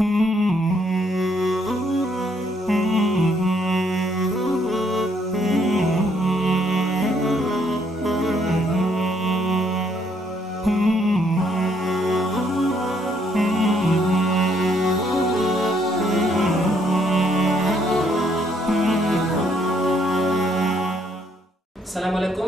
Assalamualaikum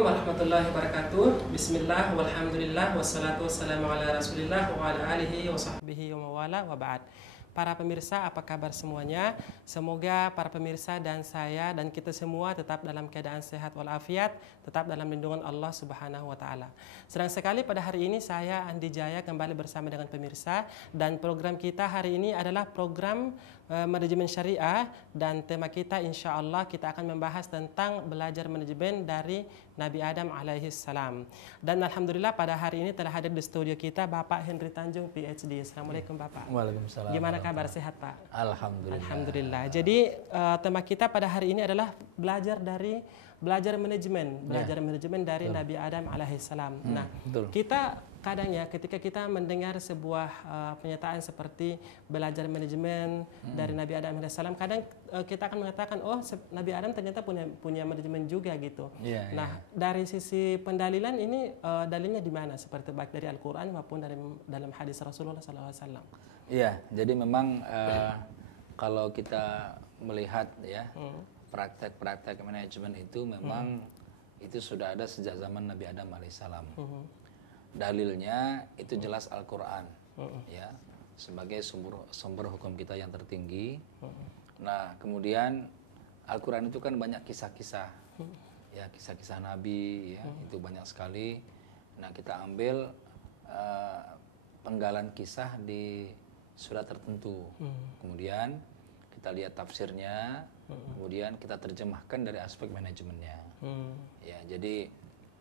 warahmatullahi wabarakatuh. Bismillah, walhamdulillah, wassalatu wassalamu ala rasulillah wa ala alihi wa sahbihi wa mawala wa ba'd. Para pemirsa, apa kabar semuanya? Semoga para pemirsa dan saya dan kita semua tetap dalam keadaan sehat walafiat, tetap dalam lindungan Allah Subhanahu wa taala. Senang sekali pada hari ini saya Andi Jaya kembali bersama dengan pemirsa, dan program kita hari ini adalah program manajemen syariah, dan tema kita insya Allah kita akan membahas tentang belajar manajemen dari Nabi Adam alaihissalam. Dan alhamdulillah pada hari ini telah hadir di studio kita Bapak Henry Tanjung PhD. Assalamualaikum Bapak. Waalaikumsalam. Gimana kabar, sehat Pak? Alhamdulillah. Alhamdulillah. Jadi tema kita pada hari ini adalah belajar manajemen dari Nabi Adam alaihissalam. Nah, kita kadang ya ketika kita mendengar sebuah pernyataan seperti belajar manajemen dari Nabi Adam alaihissalam, kadang kita akan mengatakan, oh Nabi Adam ternyata punya manajemen juga gitu. Nah, dari sisi pendalilan ini dalilnya di mana? Seperti baik dari Al-Quran maupun dalam hadis Rasulullah SAW. Iya, jadi memang kalau kita melihat ya praktek-praktek manajemen itu memang itu sudah ada sejak zaman Nabi Adam alaihissalam. Dalilnya itu jelas Al-Quran, ya, sebagai sumber hukum kita yang tertinggi. Nah, kemudian Al-Quran itu kan banyak kisah-kisah, ya, kisah-kisah Nabi, ya, itu banyak sekali. Nah, kita ambil penggalan kisah di surat tertentu, kemudian kita lihat tafsirnya, kemudian kita terjemahkan dari aspek manajemennya. Ya, jadi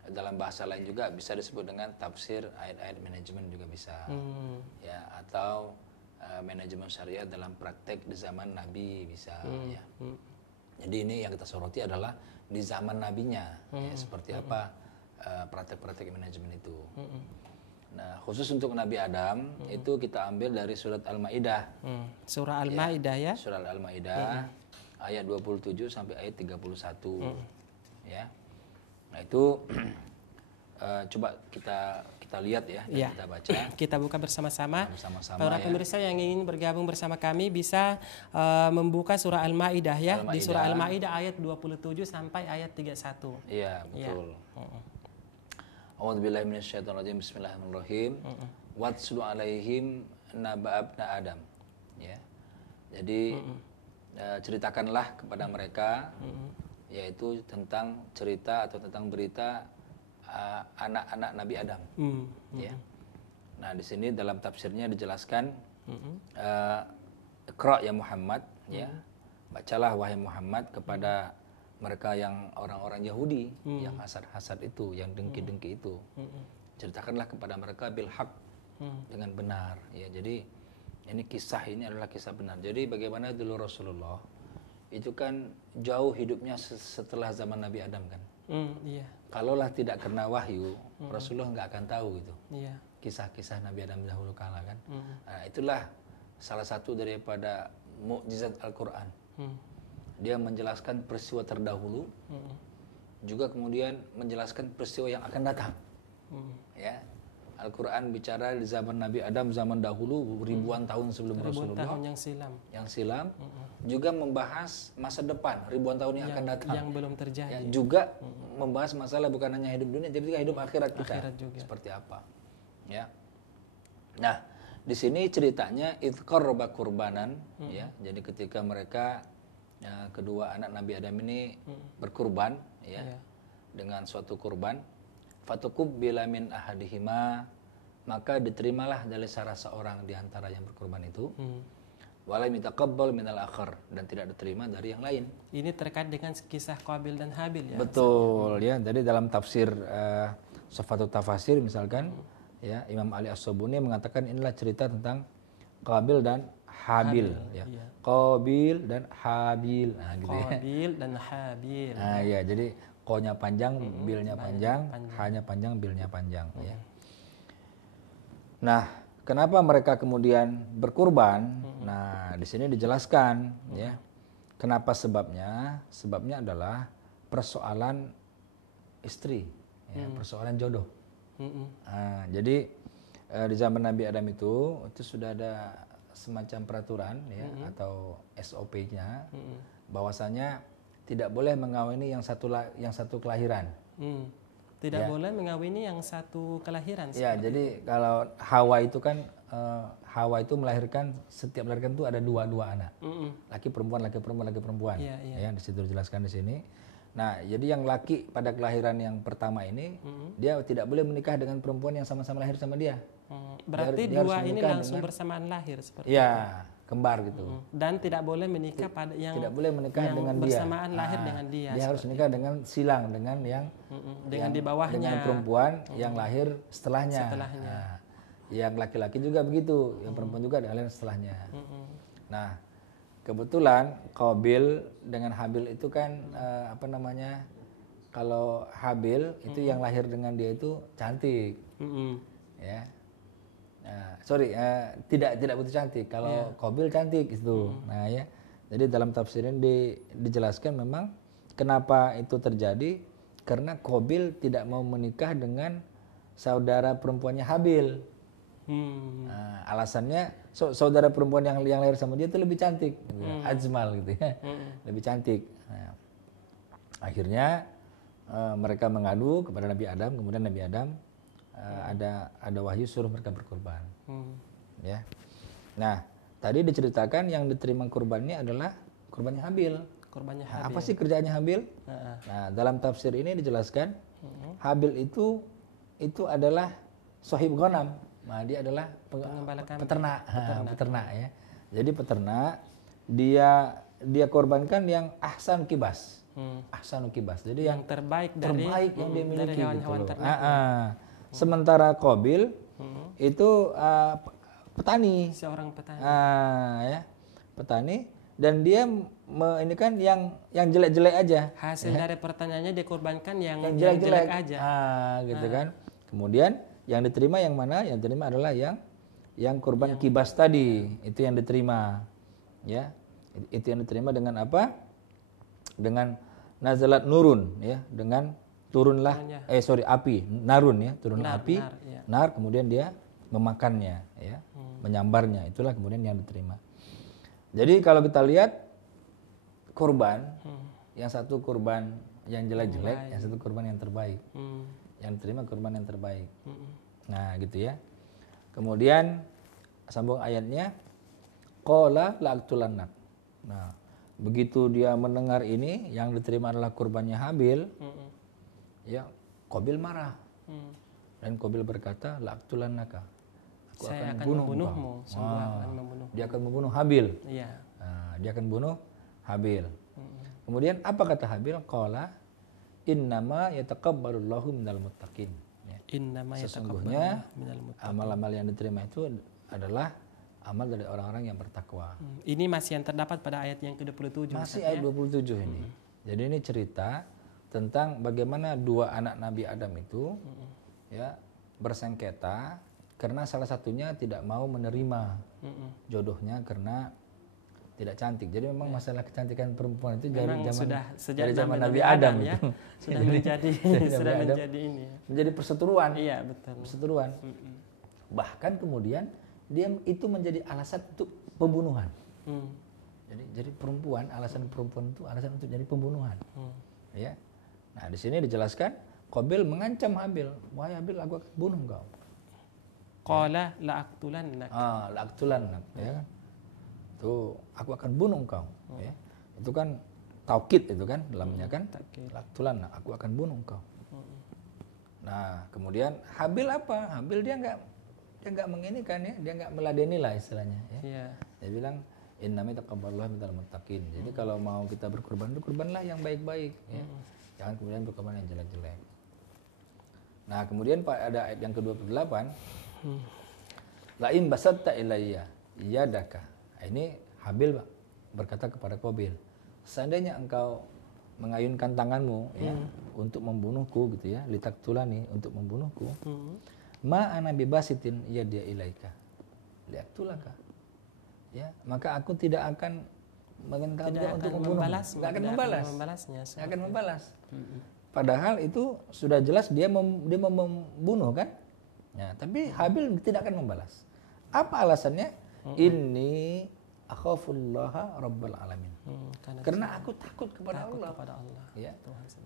dalam bahasa lain juga bisa disebut dengan tafsir ayat-ayat manajemen juga bisa, ya, atau manajemen syariat dalam praktek di zaman Nabi bisa, ya. Jadi ini yang kita soroti adalah di zaman Nabinya, ya, seperti apa praktek-praktek manajemen itu. Nah, khusus untuk Nabi Adam itu kita ambil dari surat Al-Maidah. Surah Al-Maidah, ya. Surah Al-Maidah ayat 27 sampai ayat 31. Ya. Nah, itu coba kita lihat ya, dan kita baca. Kita buka bersama-sama. Bersama-sama, para pemirsa yang ingin bergabung bersama kami bisa membuka surah Al-Maidah, ya. Di surah Al-Maidah ayat 27 sampai ayat 31. Iya, betul. A'udzubillahi minasyaitonirrajim. Bismillahirrahmanirrahim. Watslu alaihim naba abna Adam. Ya. Jadi ceritakanlah kepada mereka, yaitu tentang cerita atau tentang berita anak-anak Nabi Adam. Ya. Nah, di sini dalam tafsirnya dijelaskan, Iqra ya Muhammad, ya, bacalah wahai Muhammad kepada mereka yang orang-orang Yahudi, yang hasad-hasad itu, yang dengki-dengki itu. Ceritakanlah kepada mereka bil haq, dengan benar, ya. Jadi ini adalah kisah benar. Jadi bagaimana dulu Rasulullah itu kan jauh hidupnya setelah zaman Nabi Adam kan. Kalaulah tidak kena wahyu, Rasulullah nggak akan tahu itu. Kisah-kisah Nabi Adam dahulu kala kan. Nah, itulah salah satu daripada mukjizat Al-Quran. Dia menjelaskan peristiwa terdahulu, juga kemudian menjelaskan peristiwa yang akan datang. Ya. Al-Quran bicara di zaman Nabi Adam, zaman dahulu, ribuan tahun sebelum Rasulullah, tahun yang silam, juga membahas masa depan, ribuan tahun yang akan datang, yang belum terjadi, ya, juga membahas masalah bukan hanya hidup dunia, tapi juga hidup akhirat kita, seperti apa, ya. Nah, di sini ceritanya idqarraba qurbanan, ya, jadi ketika mereka kedua anak Nabi Adam ini berkurban, ya, dengan suatu kurban, fatuqubila min ahadihima, maka diterimalah dari salah seorang di antara yang berkurban itu, walam yataqabbal minal akhar, dan tidak diterima dari yang lain. Ini terkait dengan kisah Qabil dan Habil, ya. Betul, ya. Jadi dalam tafsir Safatut Tafasir misalkan, ya, Imam Ali As-Sabuni mengatakan inilah cerita tentang Qabil dan Habil, ya. Qabil dan Habil, nah, gitu, ya. Qabil dan Habil. Nah, ya, jadi Ko-nya panjang, bilnya panjang, H-nya panjang, bilnya panjang, ya. Nah, kenapa mereka kemudian berkurban? Nah, di sini dijelaskan ya. Kenapa sebabnya? Sebabnya adalah persoalan istri, ya, persoalan jodoh. Nah, jadi di zaman Nabi Adam itu sudah ada semacam peraturan ya atau SOP-nya bahwasanya tidak boleh mengawini yang satu kelahiran. Tidak boleh mengawini yang satu kelahiran. Ya, jadi kalau Hawa itu kan Hawa itu setiap melahirkan itu ada dua anak, laki perempuan. Ya, di situ dijelaskan di sini. Nah, jadi yang laki pada kelahiran yang pertama ini dia tidak boleh menikah dengan perempuan yang sama-sama lahir sama dia. Berarti dia dua ini langsung dengan, bersamaan lahir seperti ya, kembar gitu. Dan tidak boleh menikah pada yang tidak boleh menikah yang dengan bersamaan lahir dengan dia. Dia harus menikah dengan silang dengan yang dengan di bawahnya dengan perempuan yang lahir setelahnya. Nah, yang laki-laki juga begitu, yang perempuan juga lahir setelahnya. Nah, kebetulan Qabil dengan Habil itu kan kalau Habil itu yang lahir dengan dia itu cantik, ya. Nah, tidak begitu cantik. Kalau Qabil cantik itu. Nah ya, jadi dalam tafsir ini dijelaskan memang kenapa itu terjadi karena Qabil tidak mau menikah dengan saudara perempuannya Habil. Nah, alasannya saudara perempuan yang lahir sama dia itu lebih cantik, gitu ya. Ajmal gitu ya, lebih cantik. Nah, akhirnya mereka mengadu kepada Nabi Adam, kemudian Nabi Adam ada wahyu suruh mereka berkorban. Ya. Nah, tadi diceritakan yang diterima kurbannya adalah kurbannya Habil. Nah, apa sih kerjaannya Habil? Nah, dalam tafsir ini dijelaskan Habil itu adalah sahib ghanam. Nah, dia adalah peternak ya. Jadi peternak dia korbankan yang ahsan kibas. Ahsanu kibas. Jadi yang terbaik yang dia miliki dari hewan-hewan ternak. Sementara Qabil itu petani, seorang petani. Ya, petani, dan dia ini kan yang jelek-jelek aja. Hasil dari pertaniannya dikorbankan yang jelek-jelek aja. Gitu kan. Kemudian yang diterima yang mana? Yang diterima adalah yang kurban kibas tadi, itu yang diterima. Ya. Itu yang diterima dengan apa? Dengan nazalat nurun ya, dengan turunlah api, narun ya, turunlah api, nar, kemudian dia memakannya ya, menyambarnya, itulah kemudian yang diterima. Jadi kalau kita lihat kurban, yang satu kurban yang jelek-jelek, yang satu kurban yang terbaik. Yang diterima kurban yang terbaik. Nah, gitu ya. Kemudian sambung ayatnya, qala la'aqtulannak. Nah, begitu dia mendengar ini, yang diterima adalah kurbannya Habil. Ya, Qabil marah. Dan Qabil berkata, la'aqtulannaka. Saya akan membunuhmu. Dia akan membunuh Habil. Iya. Nah, dia akan membunuh Habil. Kemudian apa kata Habil? Qala innama yataqabbalullahu minal muttaqin. Sesungguhnya amal-amal yang diterima itu adalah amal dari orang-orang yang bertakwa. Ini masih yang terdapat pada ayat yang ke-27. Masih ayat 27 ini. Jadi ini cerita tentang bagaimana dua anak Nabi Adam itu ya bersengketa karena salah satunya tidak mau menerima jodohnya karena tidak cantik. Jadi memang masalah kecantikan perempuan itu dari zaman Nabi Adam ya. Sudah menjadi ini. Menjadi perseteruan. Iya, betul. Perseteruan. Bahkan kemudian dia itu menjadi alasan untuk pembunuhan. Jadi alasan perempuan itu alasan untuk jadi pembunuhan. Ya. Nah, di sini dijelaskan Qabil mengancam Habil, "Wahai Habil, aku akan bunuh engkau." Qala la'aqtulannak. La'aqtulannak, ya kan? Tuh, aku akan bunuh engkau, ya. Itu kan taukid itu kan dalamnya kan? La'aqtulannak, aku akan bunuh engkau. Nah, kemudian Habil apa? Habil dia enggak menginikan ya, dia enggak meladeni lah istilahnya, ya. Dia bilang innama taqabbalallahu minal muttaqin. Jadi kalau mau kita berkorban, berkorbanlah yang baik-baik ya. Jangan kemudian berkorban yang jelek-jelek. Nah, kemudian ada ayat yang ke-28. La in basatta ilayya yadaka. Ini Habil berkata kepada Qabil, seandainya engkau mengayunkan tanganmu ya untuk membunuhku gitu ya, litaktulani, untuk membunuhku. Ma ana bibasitin yadiya ilaika. liaktulaka. Ya, maka aku tidak akan mengenal Tidak untuk akan membunuh. membalas, Nggak akan tidak membalas. membalasnya. Nggak akan membalas. Padahal itu sudah jelas dia mau membunuh kan? Ya, tapi Habil tidak akan membalas. Apa alasannya? Inni akhafullaha rabbal alamin. Karena aku takut kepada Allah. Ya.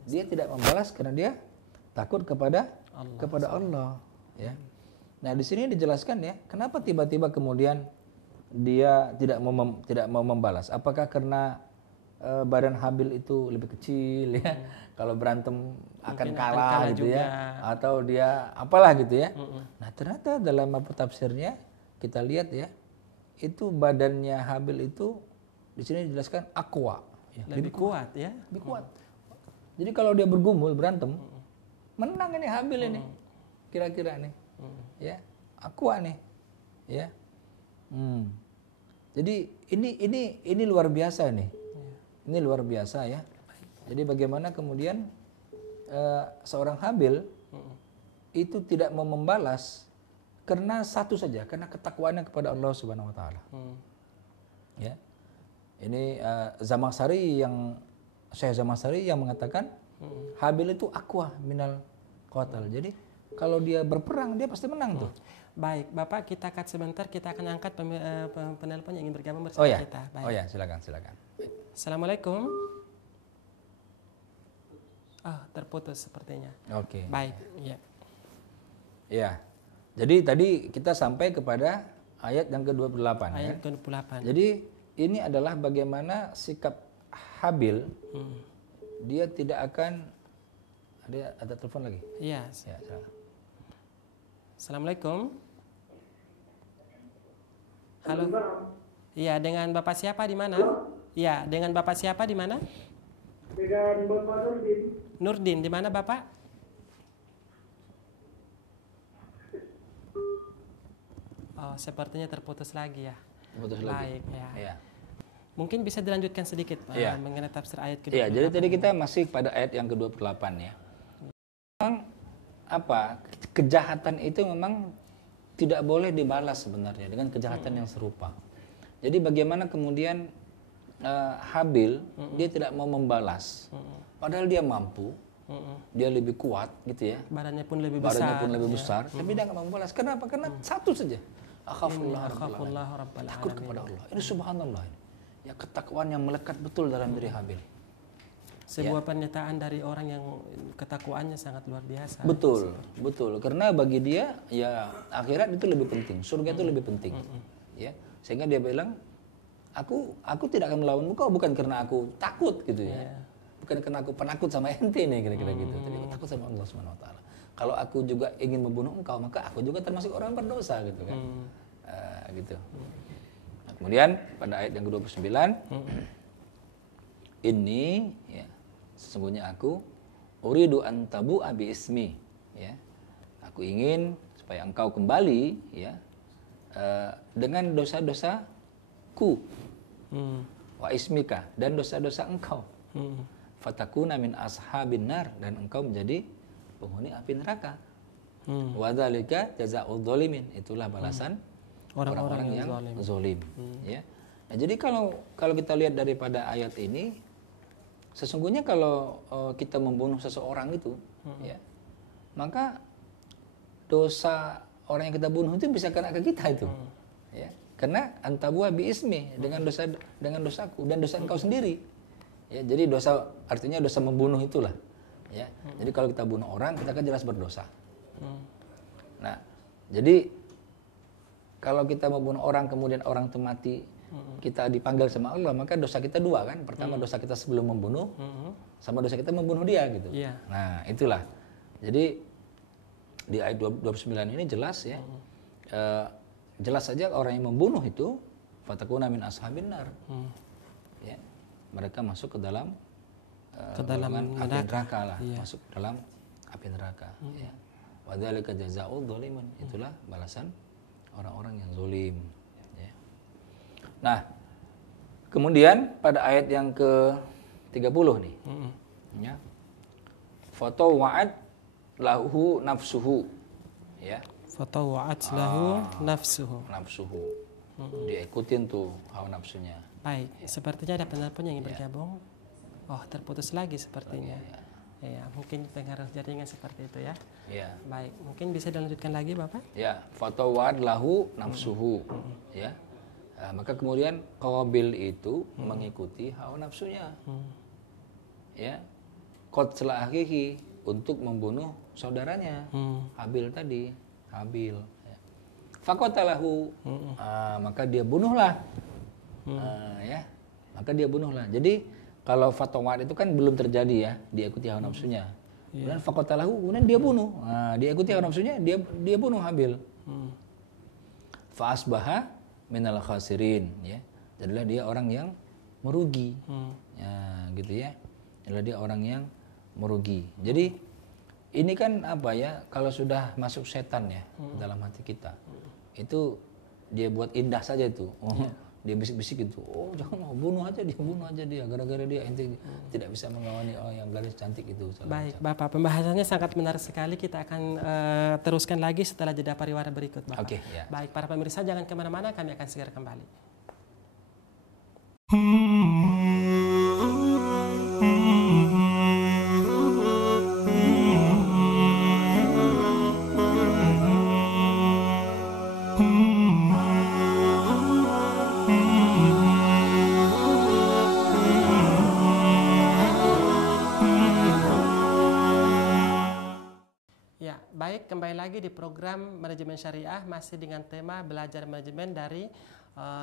Dia tidak membalas karena dia takut kepada Allah. Ya. Nah, di sini dijelaskan ya, kenapa tiba-tiba kemudian dia tidak mau membalas? Apakah karena badan Habil itu lebih kecil ya? Kalau berantem akan kalah gitu juga. ya, atau dia apalah gitu ya. Nah, ternyata dalam tafsirnya kita lihat ya, itu badannya Habil itu di sini dijelaskan aqwa, ya, lebih kuat ya. lebih kuat. Jadi kalau dia bergumul berantem, menang ini Habil ini, kira-kira nih, ya, aqwa nih, ya. Jadi ini luar biasa nih, ini luar biasa ya. Jadi bagaimana kemudian seorang Habil itu tidak mau membalas karena satu saja, karena ketakwaannya kepada Allah Subhanahu Wa Taala. Ya, ini Syekh Zamakhsyari yang mengatakan Habil itu aqwa minal qatal. Jadi kalau dia berperang dia pasti menang tuh. Baik, Bapak, kita cut sebentar, kita akan angkat penelpon yang ingin bergabung bersama kita. Baik. Oh ya, silakan. Assalamualaikum. Terputus sepertinya. Oke. Baik, ya. Ya. Jadi tadi kita sampai kepada ayat yang ke-28 Ayat kan? ke-28. Jadi ini adalah bagaimana sikap Habil. Dia tidak akan ada telepon lagi? Iya. Ya, silakan. Assalamualaikum. Halo. Iya, dengan Bapak siapa di mana? Iya, dengan Bapak siapa di mana? Dengan Bapak Nurdin. Nurdin, di mana Bapak? Oh, sepertinya terputus lagi ya. Terputus lagi. Baik, ya. Ya. Mungkin bisa dilanjutkan sedikit Pak, Iya. mengenai tafsir ayat kedua. Iya, jadi tadi kita masih pada ayat yang ke-28 ya. Memang apa? Kejahatan itu memang tidak boleh dibalas sebenarnya dengan kejahatan yang serupa. Jadi bagaimana kemudian Habil dia tidak mau membalas. Padahal dia mampu. Dia lebih kuat gitu ya. Badannya pun lebih besar, tapi dia nggak mau membalas. Kenapa? Karena satu saja. Akhafullah rabbal takut alamin. kepada Allah. Ini subhanallah. Ya, ketakwaan yang melekat betul dalam diri Habil. Sebuah pernyataan dari orang yang ketakwaannya sangat luar biasa. Betul. Karena bagi dia ya akhirat itu lebih penting, surga itu lebih penting. Ya, sehingga dia bilang, aku tidak akan melawanmu kau bukan karena aku takut gitu ya. Bukan karena aku penakut sama ente nih kira-kira gitu. Tapi aku takut sama Allah Subhanahu Wa Taala. Kalau aku juga ingin membunuh engkau, maka aku juga termasuk orang berdosa gitu kan. Gitu. Nah, kemudian pada ayat yang ke-29 ini ya, sesungguhnya aku uridu an tabu'a bi ismi ya. Aku ingin supaya engkau kembali ya dengan dosa-dosaku wa ismika dan dosa-dosa engkau. Fatakuna min ashabin nar dan engkau menjadi penghuni api neraka. Wa dzalika jazaa'ul dzalimin, itulah balasan orang-orang yang zalim. Ya. Nah, jadi kalau kita lihat daripada ayat ini, sesungguhnya kalau kita membunuh seseorang itu, ya, maka dosa orang yang kita bunuh itu bisa kena ke kita itu, ya, karena antabua bi ismi dengan dosaku dan dosa engkau sendiri, ya, jadi dosa artinya dosa membunuh itulah, ya, jadi kalau kita bunuh orang kita kan jelas berdosa. Nah, jadi kalau kita membunuh orang kemudian orang itu mati, kita dipanggil sama Allah, maka dosa kita dua kan. Pertama dosa kita sebelum membunuh, sama dosa kita membunuh dia gitu. Nah, itulah. Jadi di ayat 29 ini jelas ya. Jelas saja orang yang membunuh itu fatakuna min ashabin nar. Ya. Mereka masuk ke dalam api neraka lah, masuk ke dalam api neraka, ya. Wa dzalika jazaa'ul dzalimin, itulah balasan orang-orang yang zalim. Nah, kemudian pada ayat yang ke-30 nih. Ya. Foto wa'ad lahu nafsuhu. Ya. Fatawa'at lahu nafsuhu. Dia ikutin tuh hawa nafsunya. Baik, sepertinya ada penelpon yang ingin bergabung. Oh, terputus lagi sepertinya. Ya, mungkin pengaruh jaringan seperti itu ya. Ya. Baik, mungkin bisa dilanjutkan lagi Bapak? Ya, fatawa'at lahu nafsuhu. Ya. Maka kemudian Qabil itu mengikuti hawa nafsunya. Ya. Qatla akhihi, untuk membunuh saudaranya. Habil tadi, Habil. Ya. Faqatalahu, maka dia bunuhlah. Ya. Maka dia bunuhlah. Jadi kalau fatawat itu kan belum terjadi ya, dia ikuti hawa nafsunya. Kemudian faqatalahu, kemudian dia bunuh. Dia ikuti hawa nafsunya, dia bunuh Habil. Fa asbaha minal khasirin, ya. Jadilah dia orang yang merugi. Ya, gitu ya. Jadilah dia orang yang merugi. Jadi ini kan apa ya, kalau sudah masuk setan ya dalam hati kita, itu dia buat indah saja itu. Dia bisik-bisik gitu, oh jangan bunuh aja dia, gara-gara dia ente tidak bisa mengawani yang gadis cantik itu. Baik Bapak, pembahasannya sangat menarik sekali. Kita akan teruskan lagi setelah jeda pariwara berikut Bapak. Oke, ya. Baik para pemirsa, jangan kemana-mana, kami akan segera kembali. Baik, kembali lagi di program Manajemen Syariah, masih dengan tema belajar manajemen dari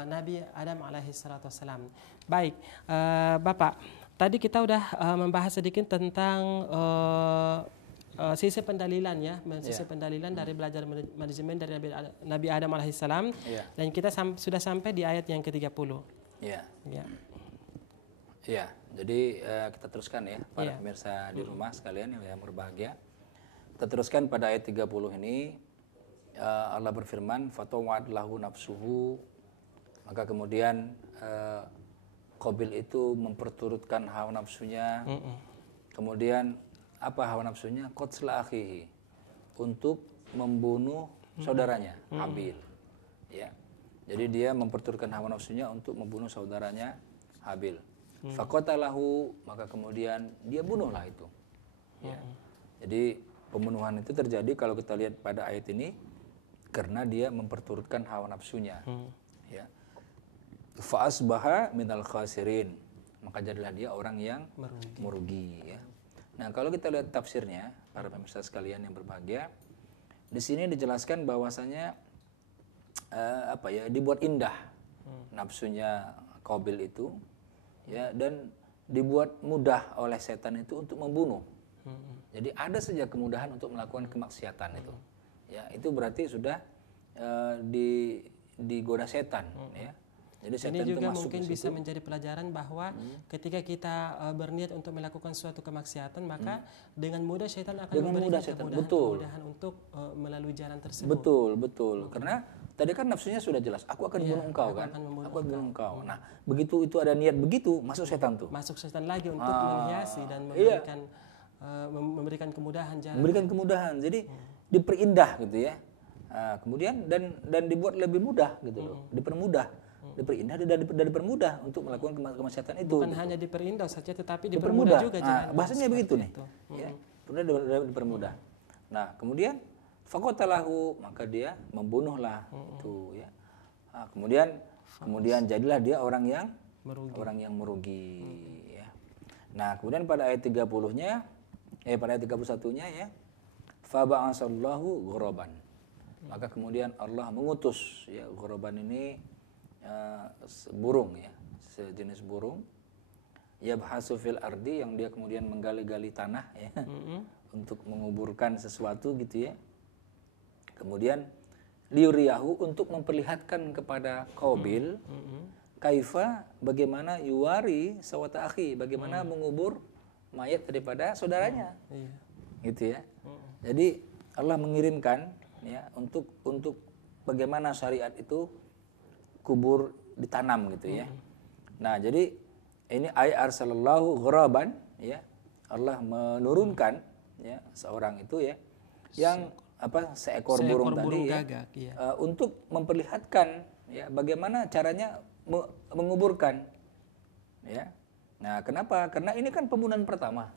Nabi Adam alaihi salatu wassalam. Baik, Bapak, tadi kita udah membahas sedikit tentang sisi pendalilan ya, sisi pendalilan dari belajar manajemen dari Nabi Adam alaihi salam, dan kita sudah sampai di ayat yang ke-30. Ya, jadi kita teruskan ya para pemirsa di rumah sekalian yang berbahagia. Kita teruskan pada ayat 30 ini. Allah berfirman, fatawa'at lahu nafsuhu, maka kemudian Qabil itu memperturutkan hawa nafsunya. Kemudian apa hawa nafsunya? Qatla akhihi, untuk membunuh saudaranya Habil. Ya. Jadi dia memperturutkan hawa nafsunya untuk membunuh saudaranya Habil. Faqatalahu, maka kemudian dia bunuhlah itu. Ya. Jadi pembunuhan itu terjadi kalau kita lihat pada ayat ini karena dia memperturutkan hawa nafsunya. Ya. Fa asbaha minal khasirin, maka jadilah dia orang yang merugi. Ya. Nah, kalau kita lihat tafsirnya, para pemirsa sekalian yang berbahagia, di sini dijelaskan bahwasanya dibuat indah nafsunya Qabil itu, ya, dan dibuat mudah oleh setan itu untuk membunuh. Jadi ada saja kemudahan untuk melakukan kemaksiatan itu. Ya, itu berarti sudah digoda setan. Ya. Jadi setan ini juga itu masuk mungkin di situ. bisa menjadi pelajaran bahwa ketika kita berniat untuk melakukan suatu kemaksiatan, maka dengan mudah setan akan memberikan kemudahan untuk melalui jalan tersebut. Betul. Karena tadi kan nafsunya sudah jelas, aku akan bunuh engkau kan. Aku akan bunuh engkau. Nah, begitu itu ada niat begitu, masuk setan tuh. Masuk setan lagi untuk menghiasi dan memberikan kemudahan jalan. Memberikan kemudahan. Jadi diperindah gitu ya. Kemudian dan dibuat lebih mudah gitu loh. Dipermudah. Diperindah dan dipermudah untuk melakukan kemaksiatan itu. Bukan hanya diperindah saja, tetapi dipermudah juga jalan. Bahasanya begitu nih. Ya. Kemudian dipermudah. Nah, kemudian faqatalahu, maka dia membunuhlah itu ya. Nah, kemudian jadilah dia orang yang merugi ya. Nah, kemudian pada ayat 30-nya pada ayat 31-nya ya, fa ba'asallahu ghuraban. Maka kemudian Allah mengutus ya, ghuraban ini burung ya, sejenis burung, yabhasu fil ardi, yang dia kemudian menggali-gali tanah ya, untuk menguburkan sesuatu gitu ya. Kemudian liuriyahu, untuk memperlihatkan kepada Qabil kaifa, bagaimana yuwari sawata akhi, bagaimana mengubur mayat daripada saudaranya. Gitu ya. Jadi Allah mengirimkan ya untuk bagaimana syariat itu kubur ditanam gitu ya. Nah, jadi ini ayat arsalallahu ghuraban ya. Allah menurunkan ya seorang itu ya yang seekor burung tadi gagak, ya. Untuk memperlihatkan ya bagaimana caranya menguburkan ya. Nah, kenapa? Karena ini kan pembunuhan pertama.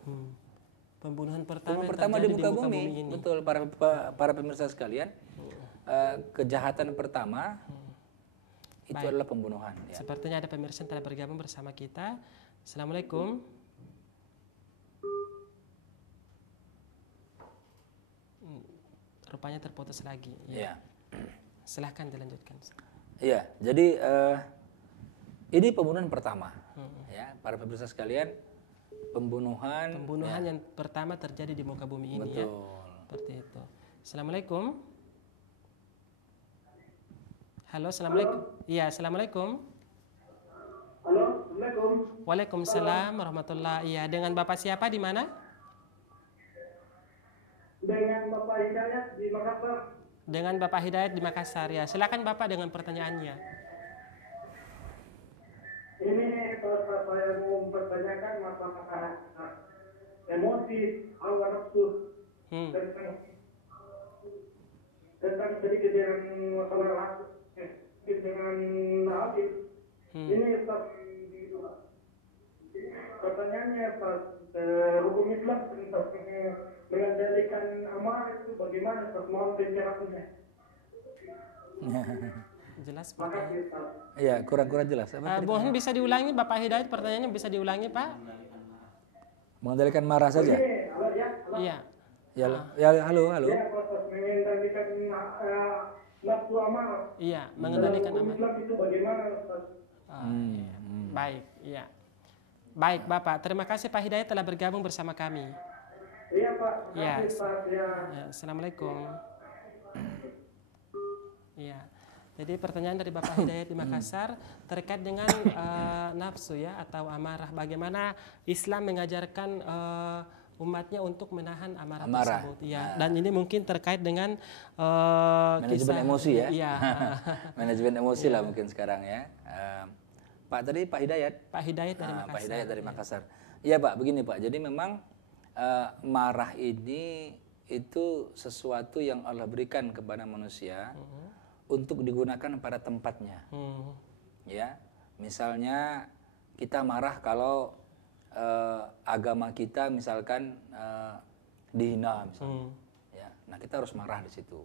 Pembunuhan pertama yang Pertama di terjadi muka bumi. ini. Betul, para pemirsa sekalian. Kejahatan pertama itu adalah pembunuhan ya. Sepertinya ada pemirsa yang telah bergabung bersama kita. Assalamualaikum. Rupanya terputus lagi. Ya. Silahkan dilanjutkan. Iya, jadi ini pembunuhan pertama. Ya, para pemirsa sekalian, pembunuhan yang pertama terjadi di muka bumi ini. Betul. Ya. Seperti itu. Assalamualaikum. Halo, assalamualaikum. Iya, assalamualaikum. Halo, assalamualaikum. Waalaikumsalam warahmatullahi. Iya, dengan Bapak siapa di mana? Dengan Bapak Hidayat di Makassar. Dengan Bapak Hidayat di Makassar ya. Silakan Bapak dengan pertanyaannya. Ini saya mau mempertanyakan masalah emosi, hawa nafsu tentang sedikit dengan masalah dengan hadis. Ini pertanyaannya hukum Islam tentang mengendalikan amarah itu bagaimana mohon penjelasannya. Jelas Pak. Iya, kurang jelas. Mohon bisa diulangi Bapak Hidayat, pertanyaannya bisa diulangi Pak? Mengendalikan marah saja. Iya. Ya, halo. Ya, proses mengendalikan nafsu amarah. Iya, mengendalikan amarah. Islam itu bagaimana? Baik, iya. Baik Bapak, terima kasih Pak Hidayat telah bergabung bersama kami. Iya Pak. Ya. Ya. Assalamualaikum. Iya. Jadi pertanyaan dari Bapak Hidayat di Makassar terkait dengan nafsu ya atau amarah. Bagaimana Islam mengajarkan umatnya untuk menahan amarah tersebut. Ya. Dan ini mungkin terkait dengan manajemen emosi ya. Iya. Manajemen emosi lah mungkin sekarang ya. Pak Hidayat. Pak Hidayat dari Makassar. Pak Hidayat dari Makassar. Iya Pak, begini Pak. Jadi memang marah ini itu sesuatu yang Allah berikan kepada manusia untuk digunakan pada tempatnya. Ya, misalnya kita marah kalau agama kita misalkan dihina misalnya. Ya, nah kita harus marah di situ.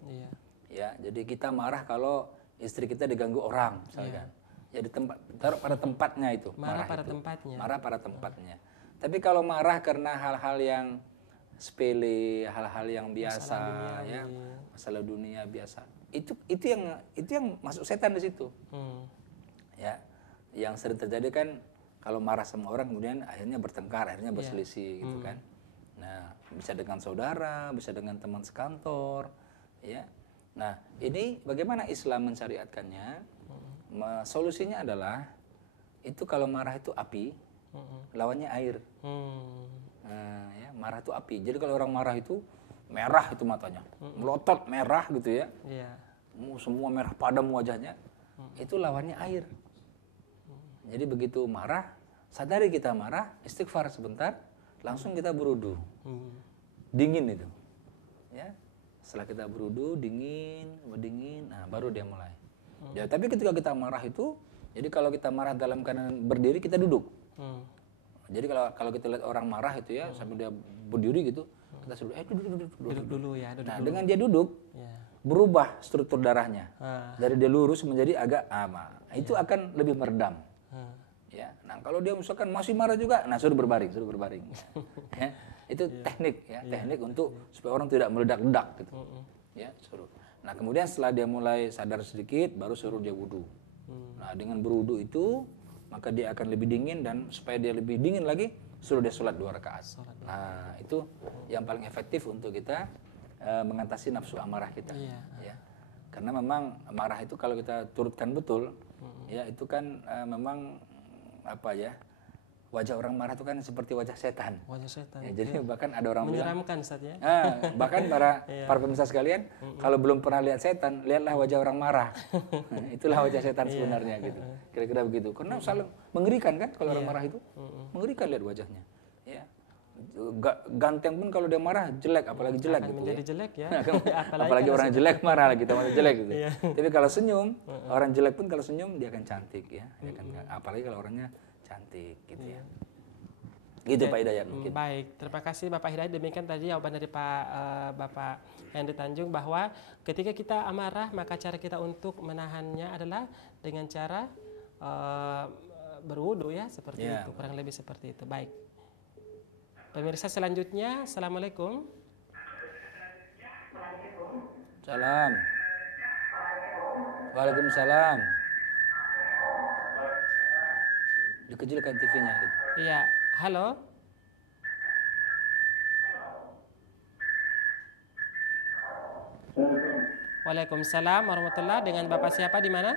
Ya, jadi kita marah kalau istri kita diganggu orang misalkan. Ya di tempat taruh pada tempatnya itu. Marah pada itu. tempatnya. Marah pada tempatnya. Tapi kalau marah karena hal-hal yang sepele, hal-hal yang biasa, masalah dunia biasa, itu yang masuk setan di situ. Ya, yang sering terjadi kan kalau marah sama orang kemudian akhirnya bertengkar, akhirnya berselisih gitu kan. Nah, bisa dengan saudara, bisa dengan teman sekantor, ya. Nah, ini bagaimana Islam mensyariatkannya? Solusinya adalah itu kalau marah itu api. Lawannya air. Ya, marah itu api. Jadi kalau orang marah itu merah itu matanya, melotot merah gitu ya. Semua merah padam wajahnya. Itu lawannya air. Jadi begitu marah, sadari kita marah, istighfar sebentar, langsung kita berudu. Dingin itu. Ya. Setelah kita berudu, dingin, nah baru dia mulai. Ya, tapi ketika kita marah itu, jadi kalau kita marah dalam keadaan berdiri, kita duduk. Jadi kalau kita lihat orang marah itu ya sambil dia berdiri gitu, kita suruh duduk dulu ya. Nah, dengan dia duduk, berubah struktur darahnya. Dari dia lurus menjadi agak itu akan lebih meredam. Ya. Nah, kalau dia misalkan masih marah juga, nah suruh berbaring. Ya. Itu teknik ya, teknik untuk supaya orang tidak meledak-ledak gitu. Ya, suruh. Nah, kemudian setelah dia mulai sadar sedikit baru suruh dia wudu. Nah, dengan berwudu itu maka dia akan lebih dingin, dan supaya dia lebih dingin lagi suruh dia sholat 2 rakaat. Nah, itu yang paling efektif untuk kita mengatasi nafsu amarah kita. Ya. Karena memang marah itu kalau kita turutkan betul, ya itu kan memang apa ya, wajah orang marah itu kan seperti wajah setan. Ya, jadi bahkan ada orang menyeramkan Ustaz ya. Bahkan para pemirsa sekalian, kalau belum pernah lihat setan, lihatlah wajah orang marah. Itulah wajah setan sebenarnya gitu. Kira-kira begitu. Karena selalu mengerikan kan kalau orang marah itu. Mengerikan lihat wajahnya. Ya. Ganteng pun kalau dia marah jelek, apalagi jelek Akan gitu menjadi ya. jelek ya. Apalagi kalau orang jelek marah lagi, kita malah jelek gitu. Iya. Tapi kalau senyum, orang jelek pun kalau senyum dia akan cantik ya. Dia akan, apalagi kalau orangnya cantik gitu ya. Gitu Pak Hidayat mungkin. Baik, terima kasih Bapak Hidayat. Demikian tadi jawaban dari Bapak Hendy Tanjung, bahwa ketika kita amarah maka cara kita untuk menahannya adalah dengan cara berwudu ya, seperti Ya, itu, kurang lebih seperti itu. Baik. Pemirsa selanjutnya, Assalamualaikum. Salam. Waalaikumsalam. Dikecilkan TV-nya gitu. Iya, halo. Waalaikumsalam warahmatullahi. Dengan Bapak siapa di mana?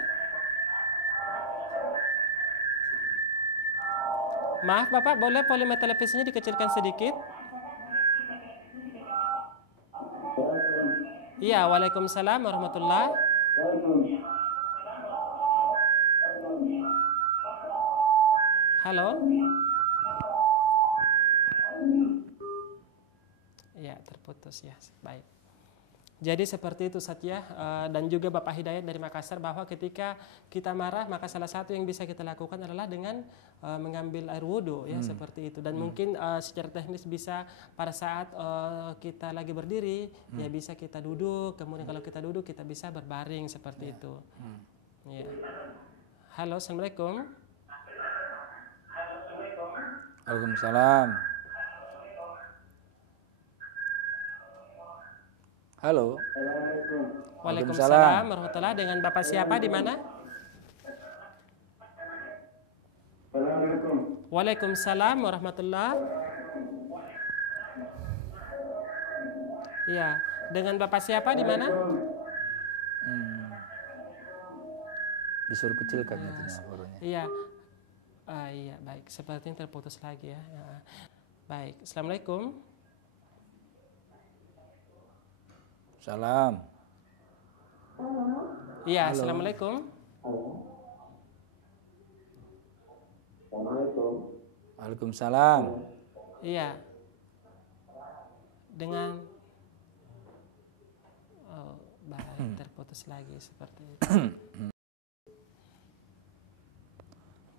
Maaf Bapak, boleh volume televisinya dikecilkan sedikit? Iya, waalaikumsalam warahmatullahi. Halo? Iya, terputus ya. Baik. Jadi seperti itu Satya, dan juga Bapak Hidayat dari Makassar, bahwa ketika kita marah maka salah satu yang bisa kita lakukan adalah dengan mengambil air wudhu ya, seperti itu. Dan mungkin secara teknis bisa pada saat kita lagi berdiri ya bisa kita duduk, kemudian kalau kita duduk kita bisa berbaring seperti itu. Ya. Halo, Assalamualaikum. Waalaikumsalam. Halo. Waalaikumsalam warahmatullahi. Dengan Bapak siapa di mana? Waalaikumsalam warahmatullahi. Iya, dengan Bapak siapa di mana? Disuruh kecilkan nantinya hurufnya. Iya. Iya, baik. Sepertinya terputus lagi ya. Baik. Assalamualaikum. Salam. Iya, assalamualaikum. Waalaikumsalam. Iya. Dengan baik, terputus lagi seperti itu.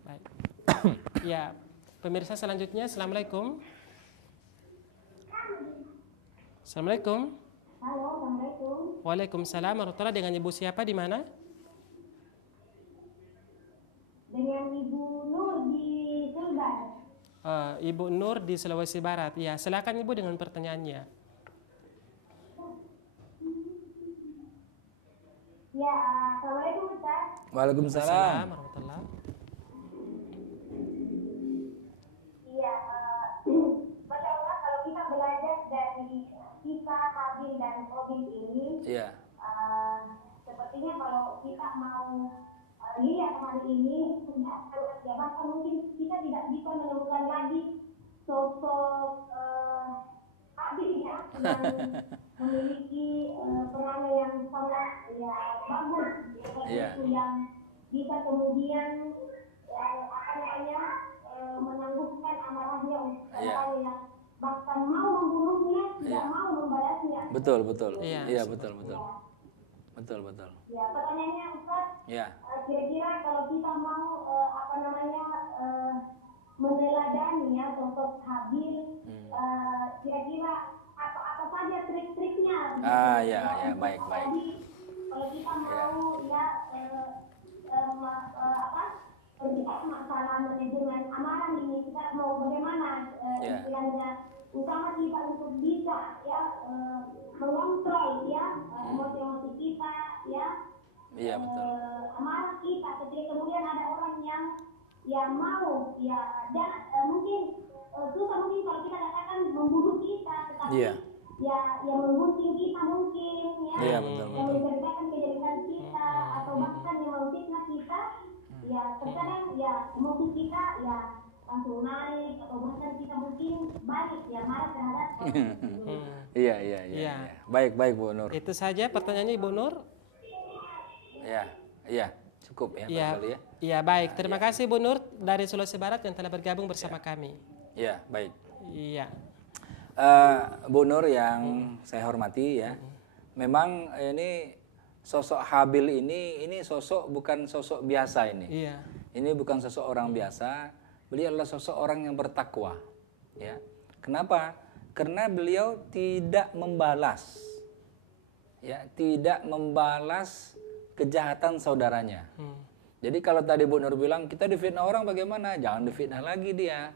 Baik. Ya, pemirsa selanjutnya, assalamualaikum. Assalamualaikum. Halo, Assalamualaikum. Waalaikumsalam warahmatullahi. Dengan Ibu siapa di mana? Dengan Ibu Nur di Sulbar. Ibu Nur di Sulawesi Barat. Ya, silakan Ibu dengan pertanyaannya. Ya, Assalamualaikum Ustaz. Waalaikumsalam. Assalamualaikum warahmatullahi. Iya, Masya Allah, kalau kita belajar dari kisah Habil dan Qabil ini, Iya. sepertinya kalau kita mau lihat hari ini, bahkan mungkin kita tidak bisa menemukan lagi sosok Habil ya, yang memiliki perangai yang sangat ya bagus, Iya. itu yang bisa kemudian menangguhkan amarahnya untuk orang yang bahkan mau membunuhnya, tidak mau membalasnya. Betul, betul. Iya. Iya, betul, betul. Betul, betul. Ya, pertanyaannya Ustaz, Ya. kira-kira kalau kita mau meneladani ya sosok Habil, kira-kira apa saja trik-triknya? Ya, baik, baik. Jadi kalau kita mau berbicara masalah manajemen amarah ini, kita mau bagaimana istilahnya usaha kita untuk bisa ya mengontrol ya emosi-emosi kita ya. Iya, betul. Amarah kita ketika kemudian ada orang yang mau ya dan mungkin susah mungkin kalau kita katakan membunuh kita, tetapi ya yang membunuh kita mungkin ya, Iya, betul, yang menceritakan kejadian kita atau bahkan yang memfitnah kita, ya terkadang ya emosi kita ya langsung naik atau bahkan kita mungkin balik ya marah terhadap Iya. Baik, Bu Nur. Itu saja pertanyaannya Ibu Nur. Iya, cukup ya, Iya. barangkali ya. Iya, baik. Terima kasih Bu Nur dari Sulawesi Barat yang telah bergabung bersama kami. Iya, baik. Iya. Bu Nur yang saya hormati ya, memang ini sosok Habil ini sosok bukan sosok biasa ini. Iya. Ini bukan sosok orang biasa. Beliau adalah sosok orang yang bertakwa. Ya. Kenapa? Karena beliau tidak membalas, ya, tidak membalas kejahatan saudaranya. Jadi kalau tadi Bu Nur bilang kita difitnah orang bagaimana? Jangan difitnah lagi dia.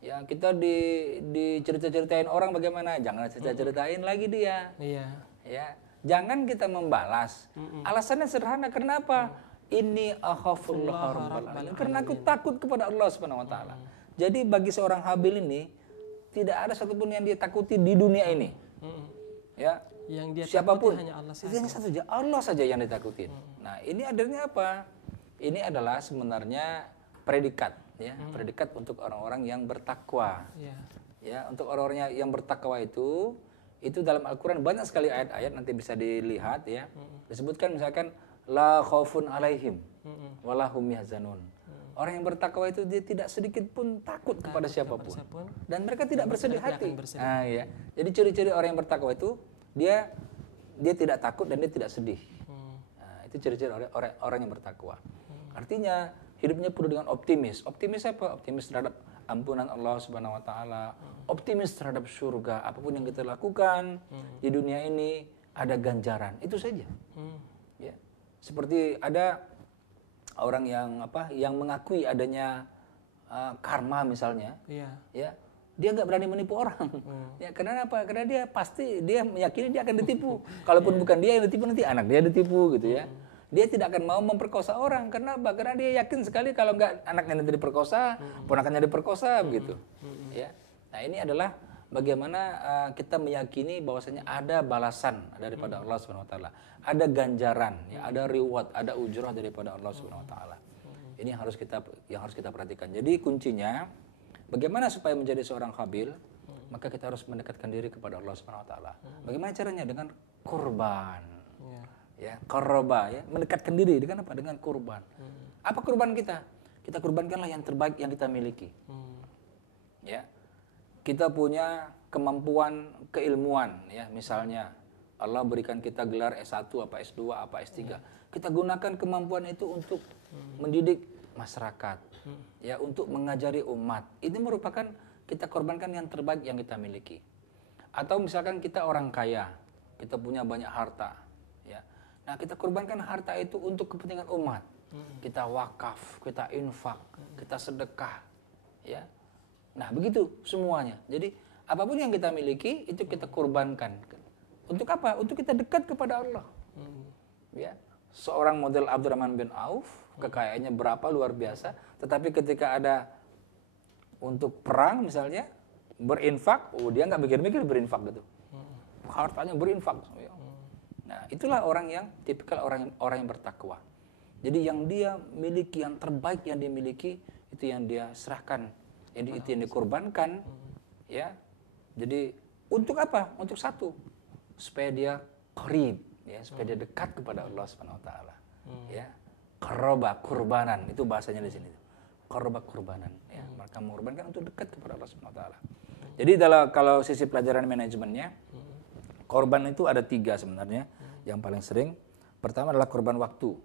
Ya, kita dicerita-ceritain orang bagaimana? Jangan cerita-ceritain lagi dia. Iya. Ya, jangan kita membalas. Alasannya sederhana, kenapa? Ini akhafullah rabbal alamin. Karena aku takut kepada Allah Subhanahu wa taala. Jadi bagi seorang Habil ini tidak ada satupun yang dia takuti di dunia ini. Ya. Yang dia siapapun takuti hanya Allah saja. Itu satu saja, Allah saja yang ditakutin. Nah, ini adanya apa? Ini adalah sebenarnya predikat, ya, predikat untuk orang-orang yang bertakwa. Iya. Ya, untuk orang-orang yang bertakwa itu dalam Al-Qur'an banyak sekali ayat-ayat, nanti bisa dilihat ya. Disebutkan misalkan la khaufun alaihim wala hum yahzanun. Orang yang bertakwa itu dia tidak sedikit pun takut kepada siapapun. Dan mereka tidak bersedih hati. Nah, ya. Jadi ciri-ciri orang yang bertakwa itu dia tidak takut dan dia tidak sedih. Nah, itu ciri-ciri orang yang bertakwa. Artinya hidupnya penuh dengan optimis. Optimis apa? Optimis terhadap ampunan Allah Subhanahu wa taala, optimis terhadap surga. Apapun yang kita lakukan di dunia ini ada ganjaran. Itu saja. Ya. Seperti ada orang yang mengakui adanya karma misalnya. Iya. Ya. Dia nggak berani menipu orang. Ya, karena apa? Karena dia pasti dia meyakini dia akan ditipu. Kalaupun bukan dia yang ditipu, nanti anak dia ditipu gitu ya. Dia tidak akan mau memperkosa orang. Karena apa? Karena dia yakin sekali kalau nggak anaknya nanti diperkosa, ponakannya diperkosa begitu. Ya. Nah, ini adalah bagaimana kita meyakini bahwasanya ada balasan daripada Allah Subhanahu wa taala. Ada ganjaran, ya, ada reward, ada ujrah daripada Allah Subhanahu wa taala. Ini yang harus kita perhatikan. Jadi kuncinya bagaimana supaya menjadi seorang Habil? Maka kita harus mendekatkan diri kepada Allah Subhanahu wa taala. Bagaimana caranya? Dengan kurban. Ya, qarraba ya, mendekatkan diri dengan apa? Dengan kurban. Apa kurban kita? Kita kurbankanlah yang terbaik yang kita miliki. Ya. Kita punya kemampuan keilmuan ya, misalnya Allah berikan kita gelar S1 apa S2 apa S3. Kita gunakan kemampuan itu untuk mendidik masyarakat. Ya, untuk mengajari umat. Ini merupakan kita korbankan yang terbaik yang kita miliki. Atau misalkan kita orang kaya, kita punya banyak harta, ya. Nah, kita korbankan harta itu untuk kepentingan umat. Kita wakaf, kita infak, kita sedekah, ya. Nah, begitu semuanya. Jadi, apapun yang kita miliki itu kita korbankan. Untuk apa? Untuk kita dekat kepada Allah. Ya. Seorang model Abdurrahman bin Auf, kekayaannya berapa luar biasa, tetapi ketika ada untuk perang misalnya berinfak, dia nggak mikir-mikir berinfak gitu. Hartanya berinfak. Nah, itulah orang yang tipikal orang yang bertakwa. Jadi yang dia miliki, yang terbaik yang dia miliki itu yang dia serahkan, itu yang dikorbankan, ya. Jadi untuk apa? Untuk satu, supaya dia qarib, ya, supaya dia dekat kepada Allah Subhanahu wa taala. Ya. Qarraba, kurbanan, itu bahasanya di sini. Qarraba, kurbanan, ya. Mereka mengorbankan untuk dekat kepada Allah Subhanahu wa taala. Jadi kalau sisi pelajaran manajemennya, korban itu ada 3 sebenarnya yang paling sering. Pertama adalah korban waktu.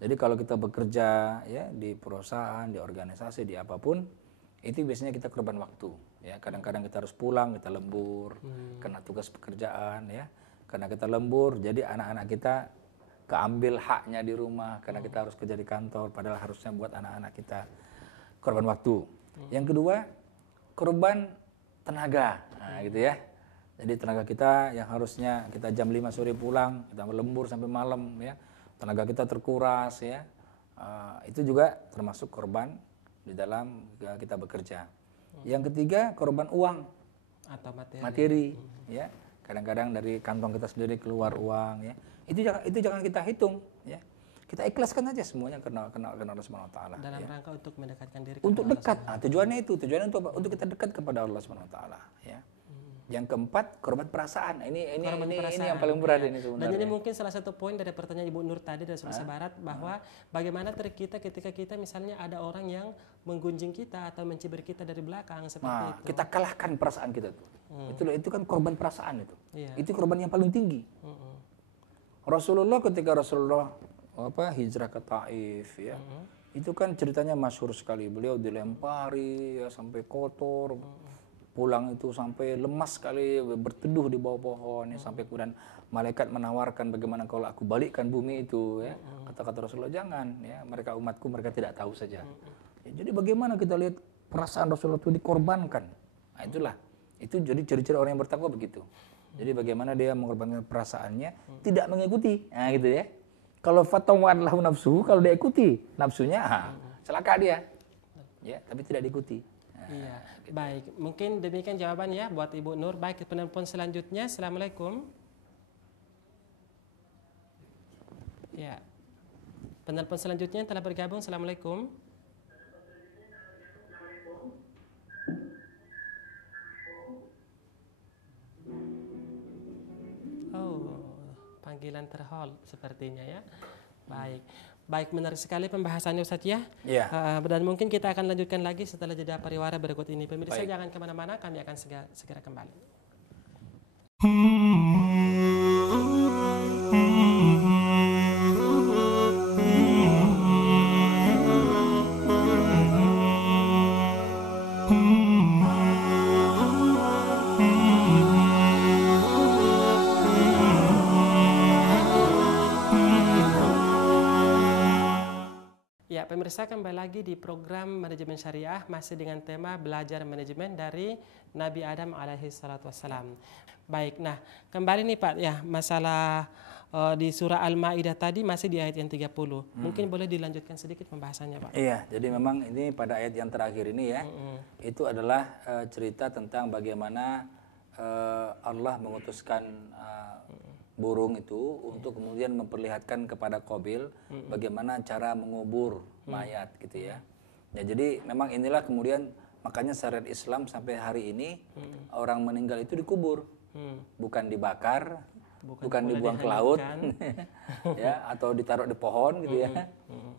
Jadi kalau kita bekerja ya di perusahaan, di organisasi, di apapun, itu biasanya kita korban waktu. Ya, kadang-kadang kita harus pulang, kita lembur karena tugas pekerjaan, ya. Karena kita lembur, jadi anak-anak kita keambil haknya di rumah karena kita harus kerja di kantor, padahal harusnya buat anak-anak kita. Korban waktu. Yang kedua, korban tenaga. Nah, gitu ya. Jadi tenaga kita yang harusnya kita jam 5 sore pulang, kita lembur sampai malam, ya. Tenaga kita terkuras, ya. Itu juga termasuk korban di dalam kita bekerja. Yang ketiga, korban uang atau materi, ya. Kadang-kadang dari kantong kita sendiri keluar uang, ya. Itu jangan kita hitung, ya. Kita ikhlaskan aja semuanya karena Allah Subhanahu wa taala. Dalam ya. rangka untuk mendekatkan diri untuk kepada dekat. Tujuannya untuk apa? Untuk kita dekat kepada Allah Subhanahu wa taala, ya. Yang keempat, korban perasaan. Ini yang paling berat ini sebenarnya. Dan ini mungkin salah satu poin dari pertanyaan Ibu Nur tadi dari Sulawesi Barat, bahwa bagaimana kita ketika kita misalnya ada orang yang menggunjing kita atau mencibir kita dari belakang seperti itu. Kita kalahkan perasaan kita tuh. Itu kan korban perasaan itu. Iya. Itu korban yang paling tinggi. Rasulullah ketika Rasulullah hijrah ke Taif ya. Itu kan ceritanya masyhur sekali. Beliau dilempari ya sampai kotor. Pulang itu sampai lemas sekali, berteduh di bawah pohon ya, sampai kemudian malaikat menawarkan bagaimana kalau aku balikkan bumi itu ya. Kata-kata Rasulullah, jangan ya, mereka umatku, mereka tidak tahu saja. Ya, jadi bagaimana kita lihat perasaan Rasulullah itu dikorbankan. Nah, itulah. Itu jadi ciri-ciri orang yang bertakwa begitu. Jadi bagaimana dia mengorbankan perasaannya, tidak mengikuti. Nah, gitu ya. Kalau fatawad lahu nafsu, kalau dia ikuti nafsunya, celaka dia. Ya, tapi tidak diikuti. Iya, baik. Mungkin demikian jawaban ya buat Ibu Nur. Baik, penelpon selanjutnya. Assalamualaikum. Ya, penelpon selanjutnya yang telah bergabung. Assalamualaikum. Oh, panggilan terhold sepertinya ya. Baik. Baik, menarik sekali pembahasannya Ustaz ya. Iya. Dan mungkin kita akan lanjutkan lagi setelah jeda pariwara berikut ini. Pemirsa Baik. jangan kemana-mana, kami akan segera kembali. Ya, pemirsa, kembali lagi di program Manajemen Syariah masih dengan tema belajar manajemen dari Nabi Adam alaihi salatu wassalam. Baik, nah kembali nih Pak ya, masalah di surah Al-Maidah tadi masih di ayat yang 30. Mungkin boleh dilanjutkan sedikit pembahasannya Pak. Iya, jadi memang ini pada ayat yang terakhir ini ya, itu adalah cerita tentang bagaimana Allah mengutuskan burung itu untuk kemudian memperlihatkan kepada Qabil bagaimana cara mengubur mayat gitu ya. Ya, jadi memang inilah kemudian makanya syariat Islam sampai hari ini orang meninggal itu dikubur, bukan dibakar, bukan dibuang ke laut, ya, atau ditaruh di pohon gitu ya,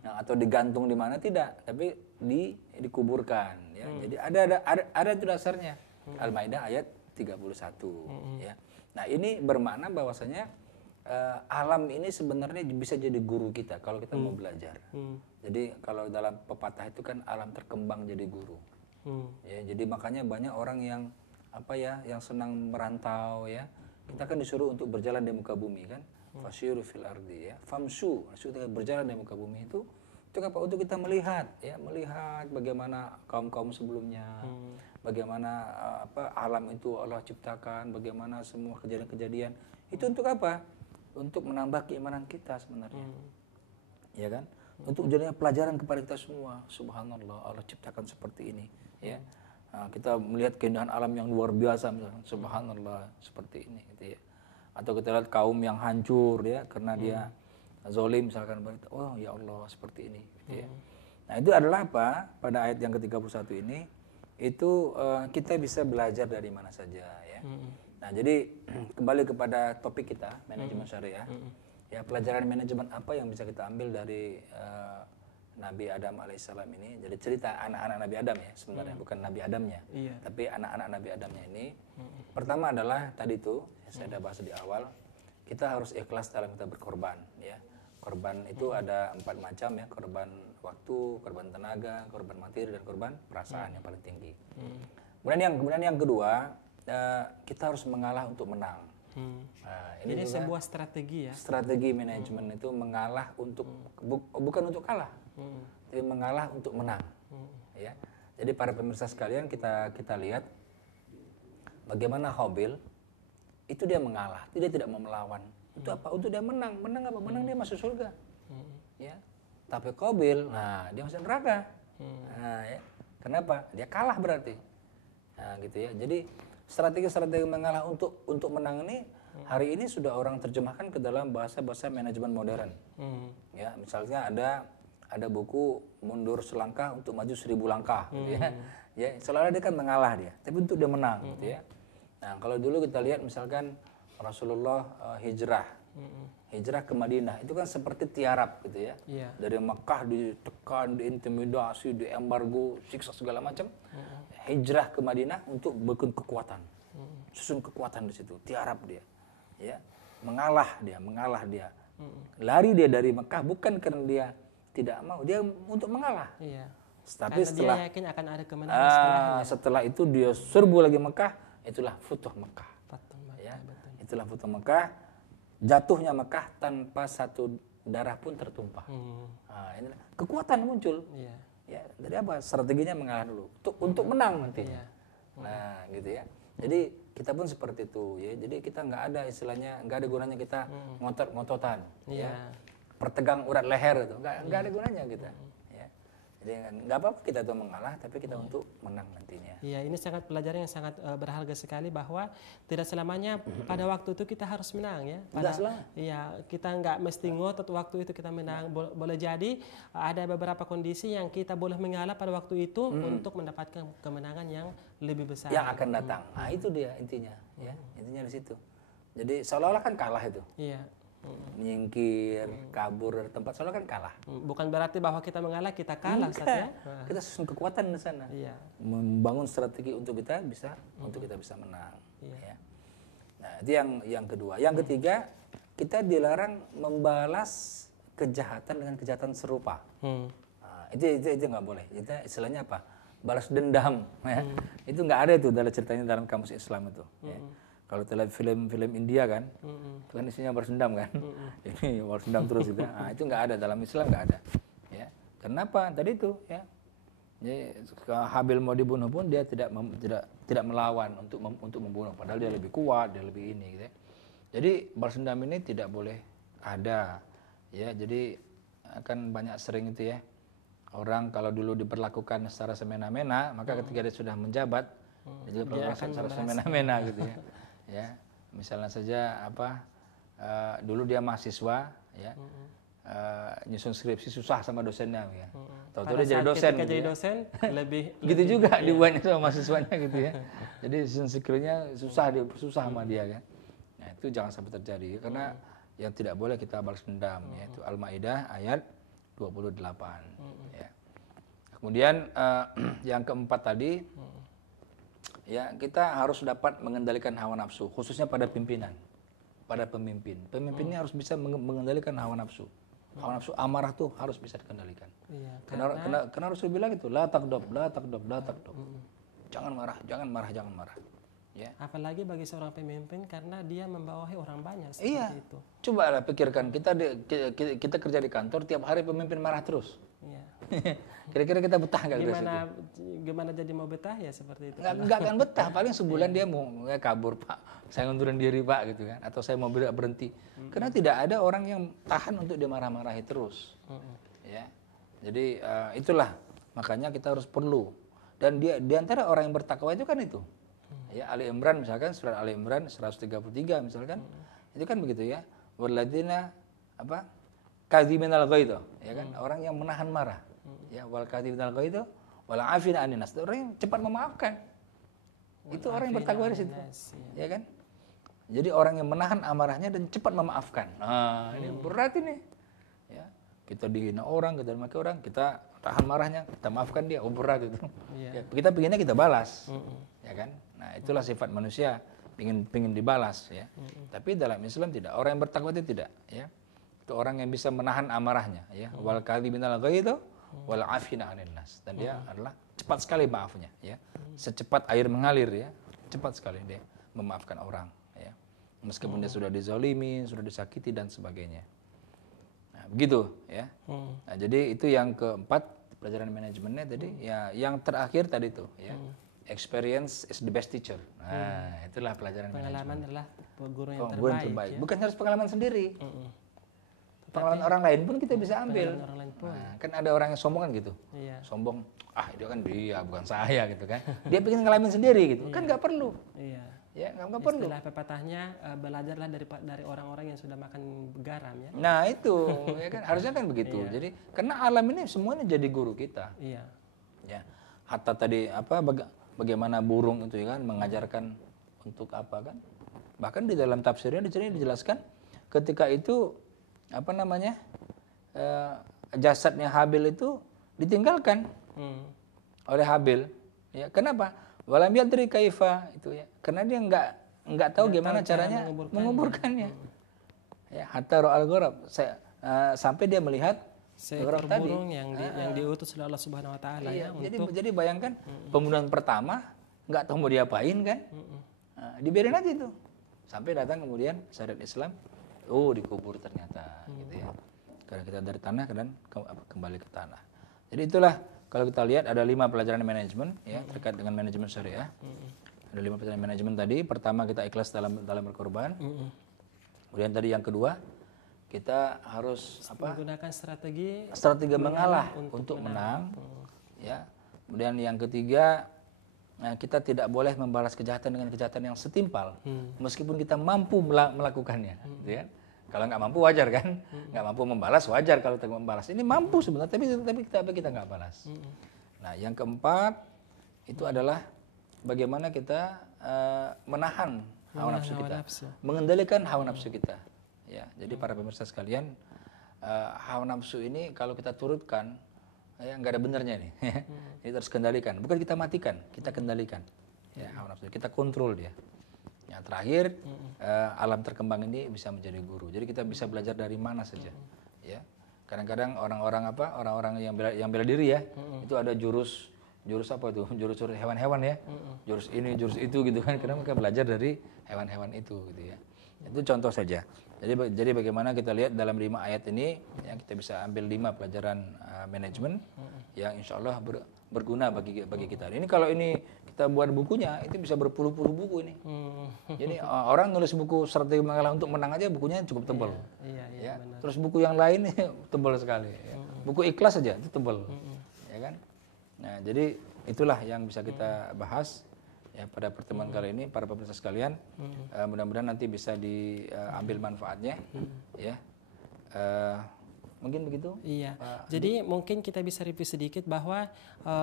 nah, atau digantung di mana, tidak, tapi dikuburkan. Ya. Jadi ada itu dasarnya. Al-Maidah ayat 31 ya. Nah, ini bermakna bahwasanya alam ini sebenarnya bisa jadi guru kita kalau kita mau belajar. Jadi kalau dalam pepatah itu kan alam terkembang jadi guru. Ya, jadi makanya banyak orang yang yang senang merantau ya. Kita kan disuruh untuk berjalan di muka bumi kan. Fasyiru fil ardi ya. Famsu, maksudnya berjalan di muka bumi itu apa? Untuk kita melihat ya, melihat bagaimana kaum-kaum sebelumnya. Bagaimana alam itu Allah ciptakan, bagaimana semua kejadian-kejadian. Itu untuk apa? Untuk menambah keimanan kita sebenarnya. Ya kan? Untuk jadinya pelajaran kepada kita semua. Subhanallah, Allah ciptakan seperti ini, ya. Nah, kita melihat keindahan alam yang luar biasa misalkan. Subhanallah, seperti ini gitu ya. Atau kita lihat kaum yang hancur ya karena dia zalim misalkan, oh ya Allah seperti ini gitu ya. Nah, itu adalah apa? Pada ayat yang ke-31 ini itu kita bisa belajar dari mana saja ya. Nah, jadi kembali kepada topik kita manajemen syariah. Ya, pelajaran manajemen apa yang bisa kita ambil dari Nabi Adam alaihissalam ini? Jadi cerita anak-anak Nabi Adam ya sebenarnya, bukan Nabi Adamnya, tapi anak-anak Nabi Adamnya ini. Pertama adalah tadi itu saya sudah bahas di awal, kita harus ikhlas dalam kita berkorban ya. Korban itu ada 4 macam ya, korban waktu, korban tenaga, korban materi, dan korban perasaan yang paling tinggi. Kemudian yang kedua, kita harus mengalah untuk menang. Nah, ini sebuah strategi ya. Strategi manajemen itu mengalah untuk bukan untuk kalah, tapi mengalah untuk menang. Ya. Jadi para pemirsa sekalian, kita lihat bagaimana Qabil itu dia mengalah, dia tidak mau melawan. Itu apa? Untuk dia menang. Menang apa? Menang dia masuk surga. Ya. Tapi Qabil, nah dia masuk neraka. Nah, ya. Kenapa? Dia kalah berarti. Nah, gitu ya. Jadi strategi-strategi mengalah untuk menang ini hari ini sudah orang terjemahkan ke dalam bahasa-bahasa manajemen modern. Ya, misalnya ada buku mundur selangkah untuk maju 1000 langkah gitu ya. Ya, selalu dia kan mengalah dia, tapi untuk dia menang gitu ya. Nah, kalau dulu kita lihat misalkan Rasulullah hijrah hijrah ke Madinah itu kan seperti tiarap gitu ya. Iya. Dari Mekah ditekan, diintimidasi, diembargo, siksa segala macam. Hijrah ke Madinah untuk bikin kekuatan. Susun kekuatan di situ, tiarap dia. Ya. Mengalah dia. Lari dia dari Mekah bukan karena dia tidak mau, dia untuk mengalah. Iya. Tapi Karena setelah dia yakin akan ada kemenangan setelahnya. setelah itu dia serbu lagi Mekah, itulah Futuh Mekah. Betul, Ya. betul. Itulah Futuh Mekah. Jatuhnya Mekah tanpa satu darah pun tertumpah. Nah, inilah kekuatan muncul. Iya. Ya, dari apa? Strateginya mengalah dulu untuk menang nantinya. Iya. Nah, gitu ya. Jadi kita pun seperti itu ya. Jadi kita nggak ada istilahnya, nggak ada gunanya kita ngotot-ngototan. Iya. Ya. Pertegang urat leher itu, nggak ada gunanya kita. Ya. Jadi nggak apa-apa kita tuh mengalah, tapi kita untuk menang nantinya. Iya, ini sangat pelajaran yang sangat berharga sekali bahwa tidak selamanya pada waktu itu kita harus menang ya. Tidak selamanya. Iya, kita nggak mesti ngotot waktu itu kita menang. Boleh jadi ada beberapa kondisi yang kita boleh mengalah pada waktu itu untuk mendapatkan kemenangan yang lebih besar. Yang akan datang. Nah, itu dia intinya, ya. Intinya di situ. Jadi seolah-olah kan kalah itu. Iya. Menyingkir, kabur dari tempat seolah kan kalah. Bukan berarti bahwa kita mengalah kita kalah, Ustaz, ya. Kita susun kekuatan di sana. Iya. Membangun strategi untuk kita bisa menang. Iya. Ya. Nah, itu yang kedua. Yang ketiga, kita dilarang membalas kejahatan dengan kejahatan serupa. Nah, itu nggak boleh. Itu istilahnya apa? Balas dendam. Ya. Itu nggak ada itu dalam ceritanya dalam kamus Islam itu. Ya. Kalau kita lihat film-film India kan, itu kan isinya balas dendam kan. Ini balas dendam terus gitu. Nah, itu nggak ada dalam Islam, nggak ada. Ya. Kenapa? Tadi itu ya. Jadi Habil mau dibunuh pun dia tidak melawan untuk membunuh, padahal dia lebih kuat, dia lebih ini gitu ya. Jadi balas dendam ini tidak boleh ada. Ya, jadi akan banyak sering itu ya. Orang kalau dulu diperlakukan secara semena-mena, maka ketika dia sudah menjabat, dia juga diperlakukan secara semena-mena gitu ya. Ya, misalnya saja dulu dia mahasiswa ya. Nyusun skripsi susah sama dosennya ya. Tahu-tahu dia jadi dosen. Ketika gitu jadi ya. dosen Gitu juga dibuatnya sama mahasiswanya gitu ya. Jadi nyusun skripsinya susah sama dia kan. Nah, itu jangan sampai terjadi karena yang tidak boleh kita balas dendam yaitu Al-Maidah ayat 28 ya. Kemudian yang keempat tadi ya, kita harus dapat mengendalikan hawa nafsu, khususnya pada pimpinan, pada pemimpin. Pemimpin ini harus bisa mengendalikan hawa nafsu. Hawa nafsu amarah tuh harus bisa dikendalikan. Iya, Karena Rasul bilang itu, la takdob. Jangan marah. Ya. Apalagi bagi seorang pemimpin karena dia membawahi orang banyak Iya. seperti itu. Coba lah pikirkan, kita kerja di kantor tiap hari pemimpin marah terus. Iya. Kira-kira kita betah nggak dari situ? Gimana jadi mau betah ya seperti itu. Nggak akan betah, paling sebulan dia mau kabur, Pak, saya ngundurin diri Pak gitu kan, atau saya mau berhenti. Karena tidak ada orang yang tahan untuk dimarah-marahi terus. Ya, jadi itulah makanya kita harus perlu. Dan di antara orang yang bertakwa itu kan itu. Ya, Ali Imran misalkan, surat Ali Imran 133 misalkan, itu kan begitu ya. Walladzina kadhiminal ghaidh, ya kan, orang yang menahan marah. Ya, wal kadhiminal ghaidh wal afina 'anil nas, orang yang cepat memaafkan. Itu orang yang bertakwa di situ. Ya kan? Jadi orang yang menahan amarahnya dan cepat memaafkan. Nah, ini berat ini. Ya, kita dihina orang, kita dimaki orang, kita tahan marahnya, kita maafkan dia, berat itu. Ya, kita pengennya kita balas. Ya kan? Nah, itulah sifat manusia, pingin dibalas ya. Tapi dalam Islam tidak. Orang yang bertakwa itu tidak, ya. Itu orang yang bisa menahan amarahnya, ya. Wal kadhiminal ghaidh wal afina 'anil nas. Dan dia adalah cepat sekali maafnya, ya. Secepat air mengalir, ya. Cepat sekali dia memaafkan orang, ya. Meskipun dia sudah dizalimi, sudah disakiti dan sebagainya. Nah, begitu, ya. Nah, jadi itu yang keempat, pelajaran manajemennya tadi. Ya, yang terakhir tadi itu, ya. Experience is the best teacher. Nah, itulah pelajaran Pengalaman adalah guru yang guru yang terbaik. Bukan harus pengalaman sendiri. Pengalaman orang lain pun kita bisa ambil. Orang lain pun. Nah, kan ada orang yang sombong kan gitu. Iya. Sombong, dia kan dia, bukan saya gitu kan. Dia pengen ngalamin sendiri gitu. Kan nggak perlu. Iya. Ya, nggak perlu. Istilah pepatahnya, belajarlah dari orang-orang yang sudah makan garam ya. Nah, itu ya kan harusnya kan begitu. Jadi karena alam ini semuanya jadi guru kita. Iya. Ya. Hatta tadi bagaimana burung itu ya kan mengajarkan untuk apa kan? Bahkan di dalam tafsirnya di sini dijelaskan ketika itu apa namanya jasadnya Habil itu ditinggalkan oleh Habil. Ya, kenapa? Walam yadri kaifa itu ya. Karena dia nggak tahu gimana caranya menguburkannya. Ya, hatta ra'al ghurab. Sampai dia melihat seekor burung yang diutus oleh Allah Subhanahu wa taala iya, ya. Jadi bayangkan pembunuhan pertama nggak tahu mau diapain kan. Dibiarin aja itu. Sampai datang kemudian syariat Islam, dikubur ternyata gitu ya. Karena kita dari tanah dan kembali ke tanah. Jadi itulah kalau kita lihat ada 5 pelajaran manajemen ya terkait dengan manajemen syariah. Ada 5 pelajaran manajemen tadi. Pertama kita ikhlas dalam berkorban. Kemudian tadi yang kedua kita harus menggunakan strategi mengalah untuk menang. Ya. Kemudian yang ketiga kita tidak boleh membalas kejahatan dengan kejahatan yang setimpal, meskipun kita mampu melakukannya. Gitu ya. Kalau nggak mampu wajar kan, nggak mampu membalas wajar kalau kita membalas. Ini mampu sebenarnya, tapi kita nggak balas. Nah, yang keempat itu adalah bagaimana kita menahan hawa nafsu kita, mengendalikan hawa nafsu kita. Ya, jadi para pemirsa sekalian, hawa nafsu ini kalau kita turutkan, ya nggak ada benernya nih. Ini harus kendalikan, bukan kita matikan, kita kendalikan. Ya, hawa nafsu kita kontrol dia. Yang terakhir, alam terkembang ini bisa menjadi guru. Jadi kita bisa belajar dari mana saja. Ya, kadang-kadang orang-orang yang bela diri ya, itu ada jurus apa itu? Jurus hewan-hewan ya, jurus ini, jurus itu gitu kan. Karena mereka belajar dari hewan-hewan itu gitu ya. Itu contoh saja. Jadi bagaimana kita lihat dalam 5 ayat ini, ya kita bisa ambil 5 pelajaran manajemen yang insya Allah berguna bagi kita. Ini kalau ini kita buat bukunya, itu bisa berpuluh-puluh buku ini. Jadi orang nulis buku strategi mengalah untuk menang aja bukunya cukup tebal. Ya. Terus buku yang lain tebal sekali. Ya. Buku ikhlas saja itu tebal. Ya kan? Nah, jadi itulah yang bisa kita bahas. Ya, pada pertemuan kali ini para pemirsa sekalian, mudah-mudahan nanti bisa diambil manfaatnya, ya. Mungkin begitu. Iya. Jadi mungkin kita bisa review sedikit bahwa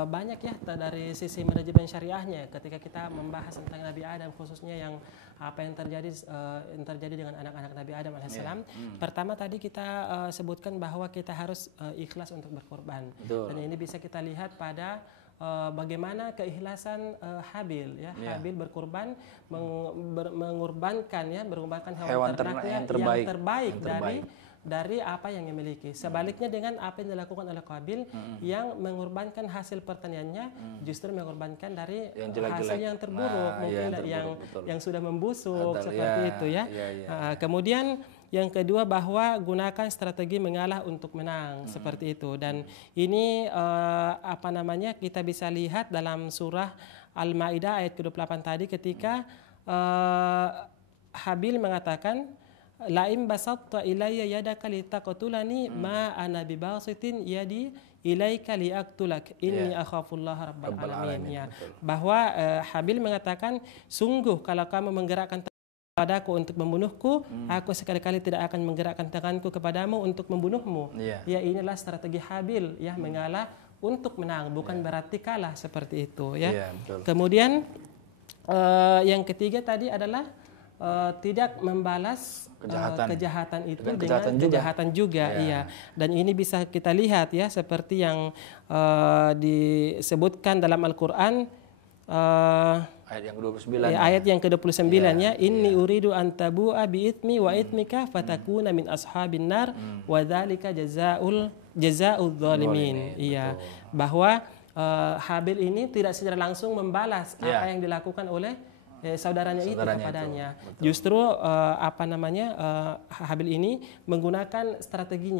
banyak ya dari sisi manajemen syariahnya ketika kita membahas tentang Nabi Adam, khususnya yang apa yang terjadi dengan anak-anak Nabi Adam alaihissalam. Pertama tadi kita sebutkan bahwa kita harus ikhlas untuk berkorban. Dan ini bisa kita lihat pada bagaimana keikhlasan Habil ya. Habil berkorban mengorbankan hewan ternaknya yang terbaik dari apa yang dimiliki. Sebaliknya dengan apa yang dilakukan oleh Qabil yang mengorbankan hasil pertaniannya, justru mengorbankan dari hasil yang terburuk, mungkin yang sudah membusuk seperti itu ya. Kemudian yang kedua bahwa gunakan strategi mengalah untuk menang seperti itu. Dan ini kita bisa lihat dalam surah Al-Maidah ayat ke-28 tadi ketika Habil mengatakan La'im basatta ilayya yadaka litaqtulani ma ana bibasitin yadi ilaika liaqtulak inni akhafullaha rabbal alamin. Ya. Bahwa Habil mengatakan, sungguh kalau kamu menggerakkan padaku untuk membunuhku, aku sekali-kali tidak akan menggerakkan tanganku kepadamu untuk membunuhmu. Ya, inilah strategi Habil ya, mengalah untuk menang, bukan berarti kalah seperti itu ya. Kemudian yang ketiga tadi adalah tidak membalas kejahatan itu dengan kejahatan juga. Iya. Dan ini bisa kita lihat ya, seperti yang disebutkan dalam Al-Qur'an ayat yang ke-29 ayat yang ke-29 ya, inni uridu an tabu'a bi itsmi wa itsmika fatakuna min ashabin nar wa dzalika jazaa'ul dzalimin. Iya, bahwa Habil ini tidak secara langsung membalas apa yang dilakukan oleh saudaranya itu kepadanya. Justru Habil ini menggunakan strategi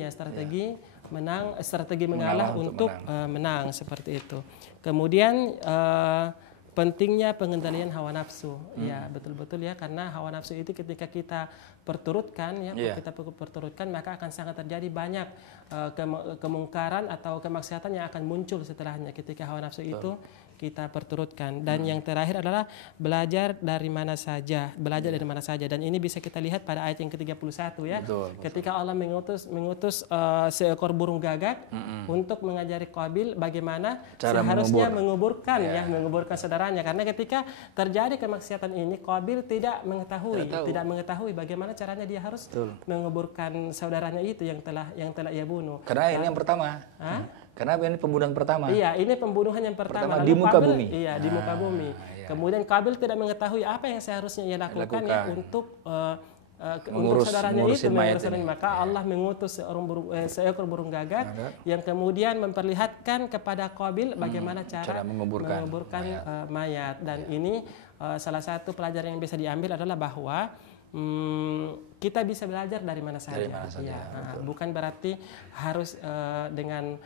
mengalah untuk menang seperti itu. Kemudian pentingnya pengendalian hawa nafsu. Ya, betul-betul ya, karena hawa nafsu itu ketika kita perturutkan maka akan sangat terjadi banyak kemungkaran atau kemaksiatan yang akan muncul setelahnya ketika hawa nafsu itu kita perturutkan. Dan yang terakhir adalah belajar dari mana saja, dan ini bisa kita lihat pada ayat yang ke-31 ya. Ketika Allah mengutus seekor burung gagak untuk mengajari Qabil bagaimana seharusnya menguburkan saudaranya caranya, karena ketika terjadi kemaksiatan ini Qabil tidak mengetahui bagaimana caranya dia harus menguburkan saudaranya itu yang telah ia bunuh. Karena ini yang pertama. Karena ini pembunuhan pertama. Iya, ini pembunuhan yang pertama. Di muka bumi. Iya, di muka bumi. Kemudian Qabil tidak mengetahui apa yang seharusnya ia lakukan. Ya, untuk saudaranya itu, maka Allah mengutus seekor burung gagak yang kemudian memperlihatkan kepada Qabil bagaimana cara menguburkan mayat. Dan ini salah satu pelajaran yang bisa diambil adalah bahwa kita bisa belajar dari mana saja. Bukan berarti harus dengan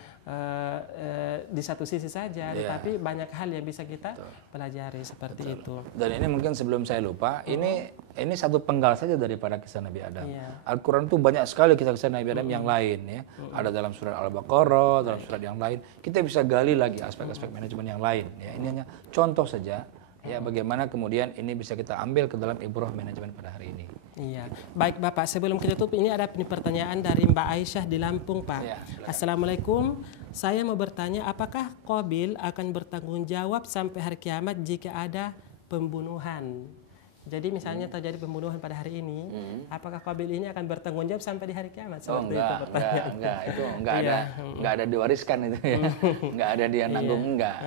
di satu sisi saja, tetapi banyak hal yang bisa kita pelajari seperti itu. Dan ini mungkin sebelum saya lupa, ini satu penggal saja daripada kisah Nabi Adam. Al-Quran itu banyak sekali kisah-kisah Nabi Adam yang lain, ya. Ada dalam surat Al-Baqarah, dalam surat yang lain. Kita bisa gali lagi aspek-aspek manajemen yang lain. Ya. Ini hanya contoh saja. Ya, bagaimana kemudian ini bisa kita ambil ke dalam ibrah manajemen pada hari ini. Iya, baik Bapak. Sebelum kita tutup, ini ada pertanyaan dari Mbak Aisyah di Lampung, Pak. Ya, Assalamualaikum. Saya mau bertanya, apakah Qabil akan bertanggung jawab sampai hari kiamat jika ada pembunuhan? Jadi misalnya terjadi pembunuhan pada hari ini, apakah Qabil ini akan bertanggung jawab sampai di hari kiamat? Enggak, itu enggak ada diwariskan itu ya. Enggak ada dia nanggung, enggak.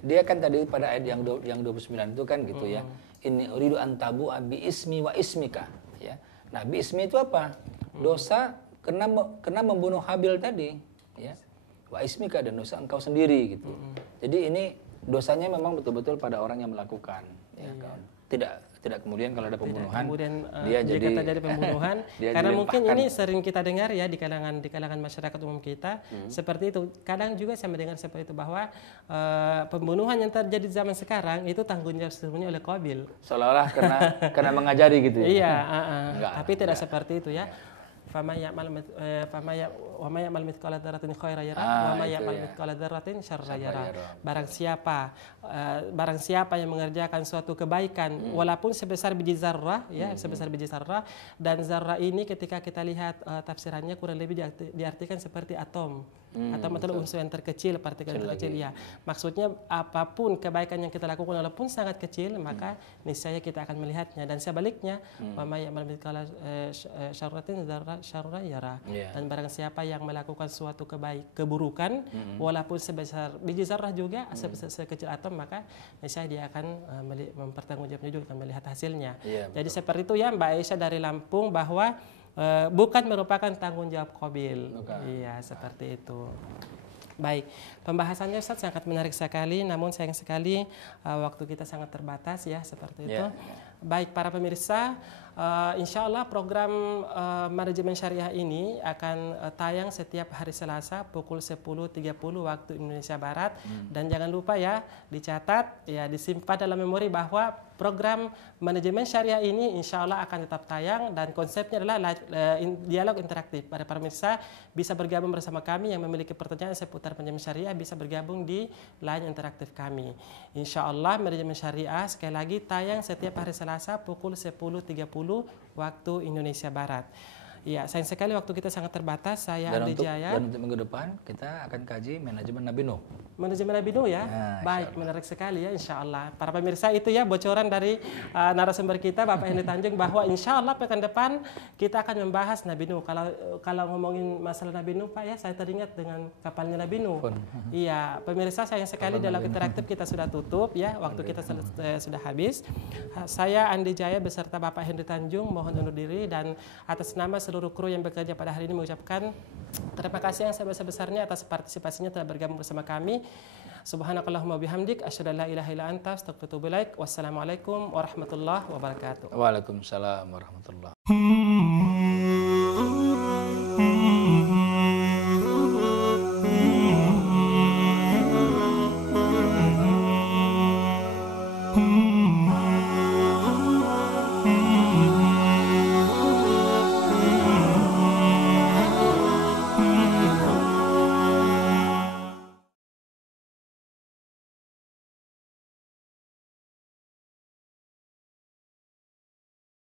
Dia kan tadi pada ayat yang 29 itu kan gitu ya. Inni uridu an tabu bi ismi wa ismika, ya. Nah, bi ismi itu apa? Dosa kena membunuh Habil tadi, ya. Wa ismika, dan dosa engkau sendiri gitu. Jadi ini dosanya memang betul-betul pada orang yang melakukan, ya kan. Tidak kemudian kalau ada pembunuhan dia jika terjadi pembunuhan karena mungkin ini sering kita dengar ya di kalangan masyarakat umum kita seperti itu. Kadang juga saya mendengar seperti itu bahwa pembunuhan yang terjadi di zaman sekarang itu tanggung jawab sepenuhnya oleh Qabil. Seolah-olah kena mengajari gitu ya. Iya, tapi tidak seperti itu ya. Fama ya'mal mithqala dzarratin khairan yara wa ma ya'mal mithqala dzarratin syarran yara. Barang siapa yang mengerjakan suatu kebaikan walaupun sebesar biji zarrah, ya, sebesar biji zarrah, dan zarrah ini ketika kita lihat tafsirannya kurang lebih diartikan seperti atom. Atom adalah unsur yang terkecil, partikel yang terkecil, ya. Maksudnya apapun kebaikan yang kita lakukan walaupun sangat kecil, maka niscaya kita akan melihatnya. Dan sebaliknya, wa ma ya'mal mithqala syarratin syarran yara. Dan barang siapa yang melakukan suatu keburukan walaupun sebesar biji zarrah juga, sekecil atom, maka niscaya dia akan mempertanggungjawabnya juga, akan melihat hasilnya. Jadi seperti itu ya Mbak Aisyah dari Lampung, bahwa bukan merupakan tanggung jawab Qabil. Iya, seperti itu. Baik, pembahasannya Ustaz sangat menarik sekali, namun sayang sekali waktu kita sangat terbatas ya, seperti itu. Baik para pemirsa, insya Allah program manajemen syariah ini akan tayang setiap hari Selasa pukul 10.30 waktu Indonesia Barat. Dan jangan lupa ya, dicatat ya, disimpan dalam memori bahwa program manajemen syariah ini insya Allah akan tetap tayang, dan konsepnya adalah dialog interaktif. Para pemirsa bisa bergabung bersama kami yang memiliki pertanyaan seputar manajemen syariah, bisa bergabung di line interaktif kami. Insya Allah manajemen syariah sekali lagi tayang setiap hari Selasa pukul 10.30 waktu Indonesia Barat. Ya, sayang sekali waktu kita sangat terbatas. Saya Andi Jaya. Dan untuk minggu depan kita akan kaji manajemen Nabi Nuh. Manajemen Nabi Nuh ya. Baik, menarik sekali ya, insya Allah. Para pemirsa, itu ya bocoran dari narasumber kita Bapak Hendy Tanjung, bahwa insya Allah pekan depan kita akan membahas Nabi Nuh. Kalau ngomongin masalah Nabi Nuh Pak ya, saya teringat dengan kapalnya Nabi Nuh. Iya, pemirsa, sayang sekali dalam interaktif kita sudah tutup ya, waktu kita sudah habis. Saya Andi Jaya beserta Bapak Hendy Tanjung mohon undur diri, dan atas nama seluruh kru yang bekerja pada hari ini mengucapkan terima kasih yang sebesar-besarnya atas partisipasinya telah bergabung bersama kami. Subhanakallahumma bihamdik, asyhadu an la ilaha illa anta, astaghfiruka wa atubu ilaik. Wassalamualaikum warahmatullahi wabarakatuh. Waalaikumsalam warahmatullahi wabarakatuh.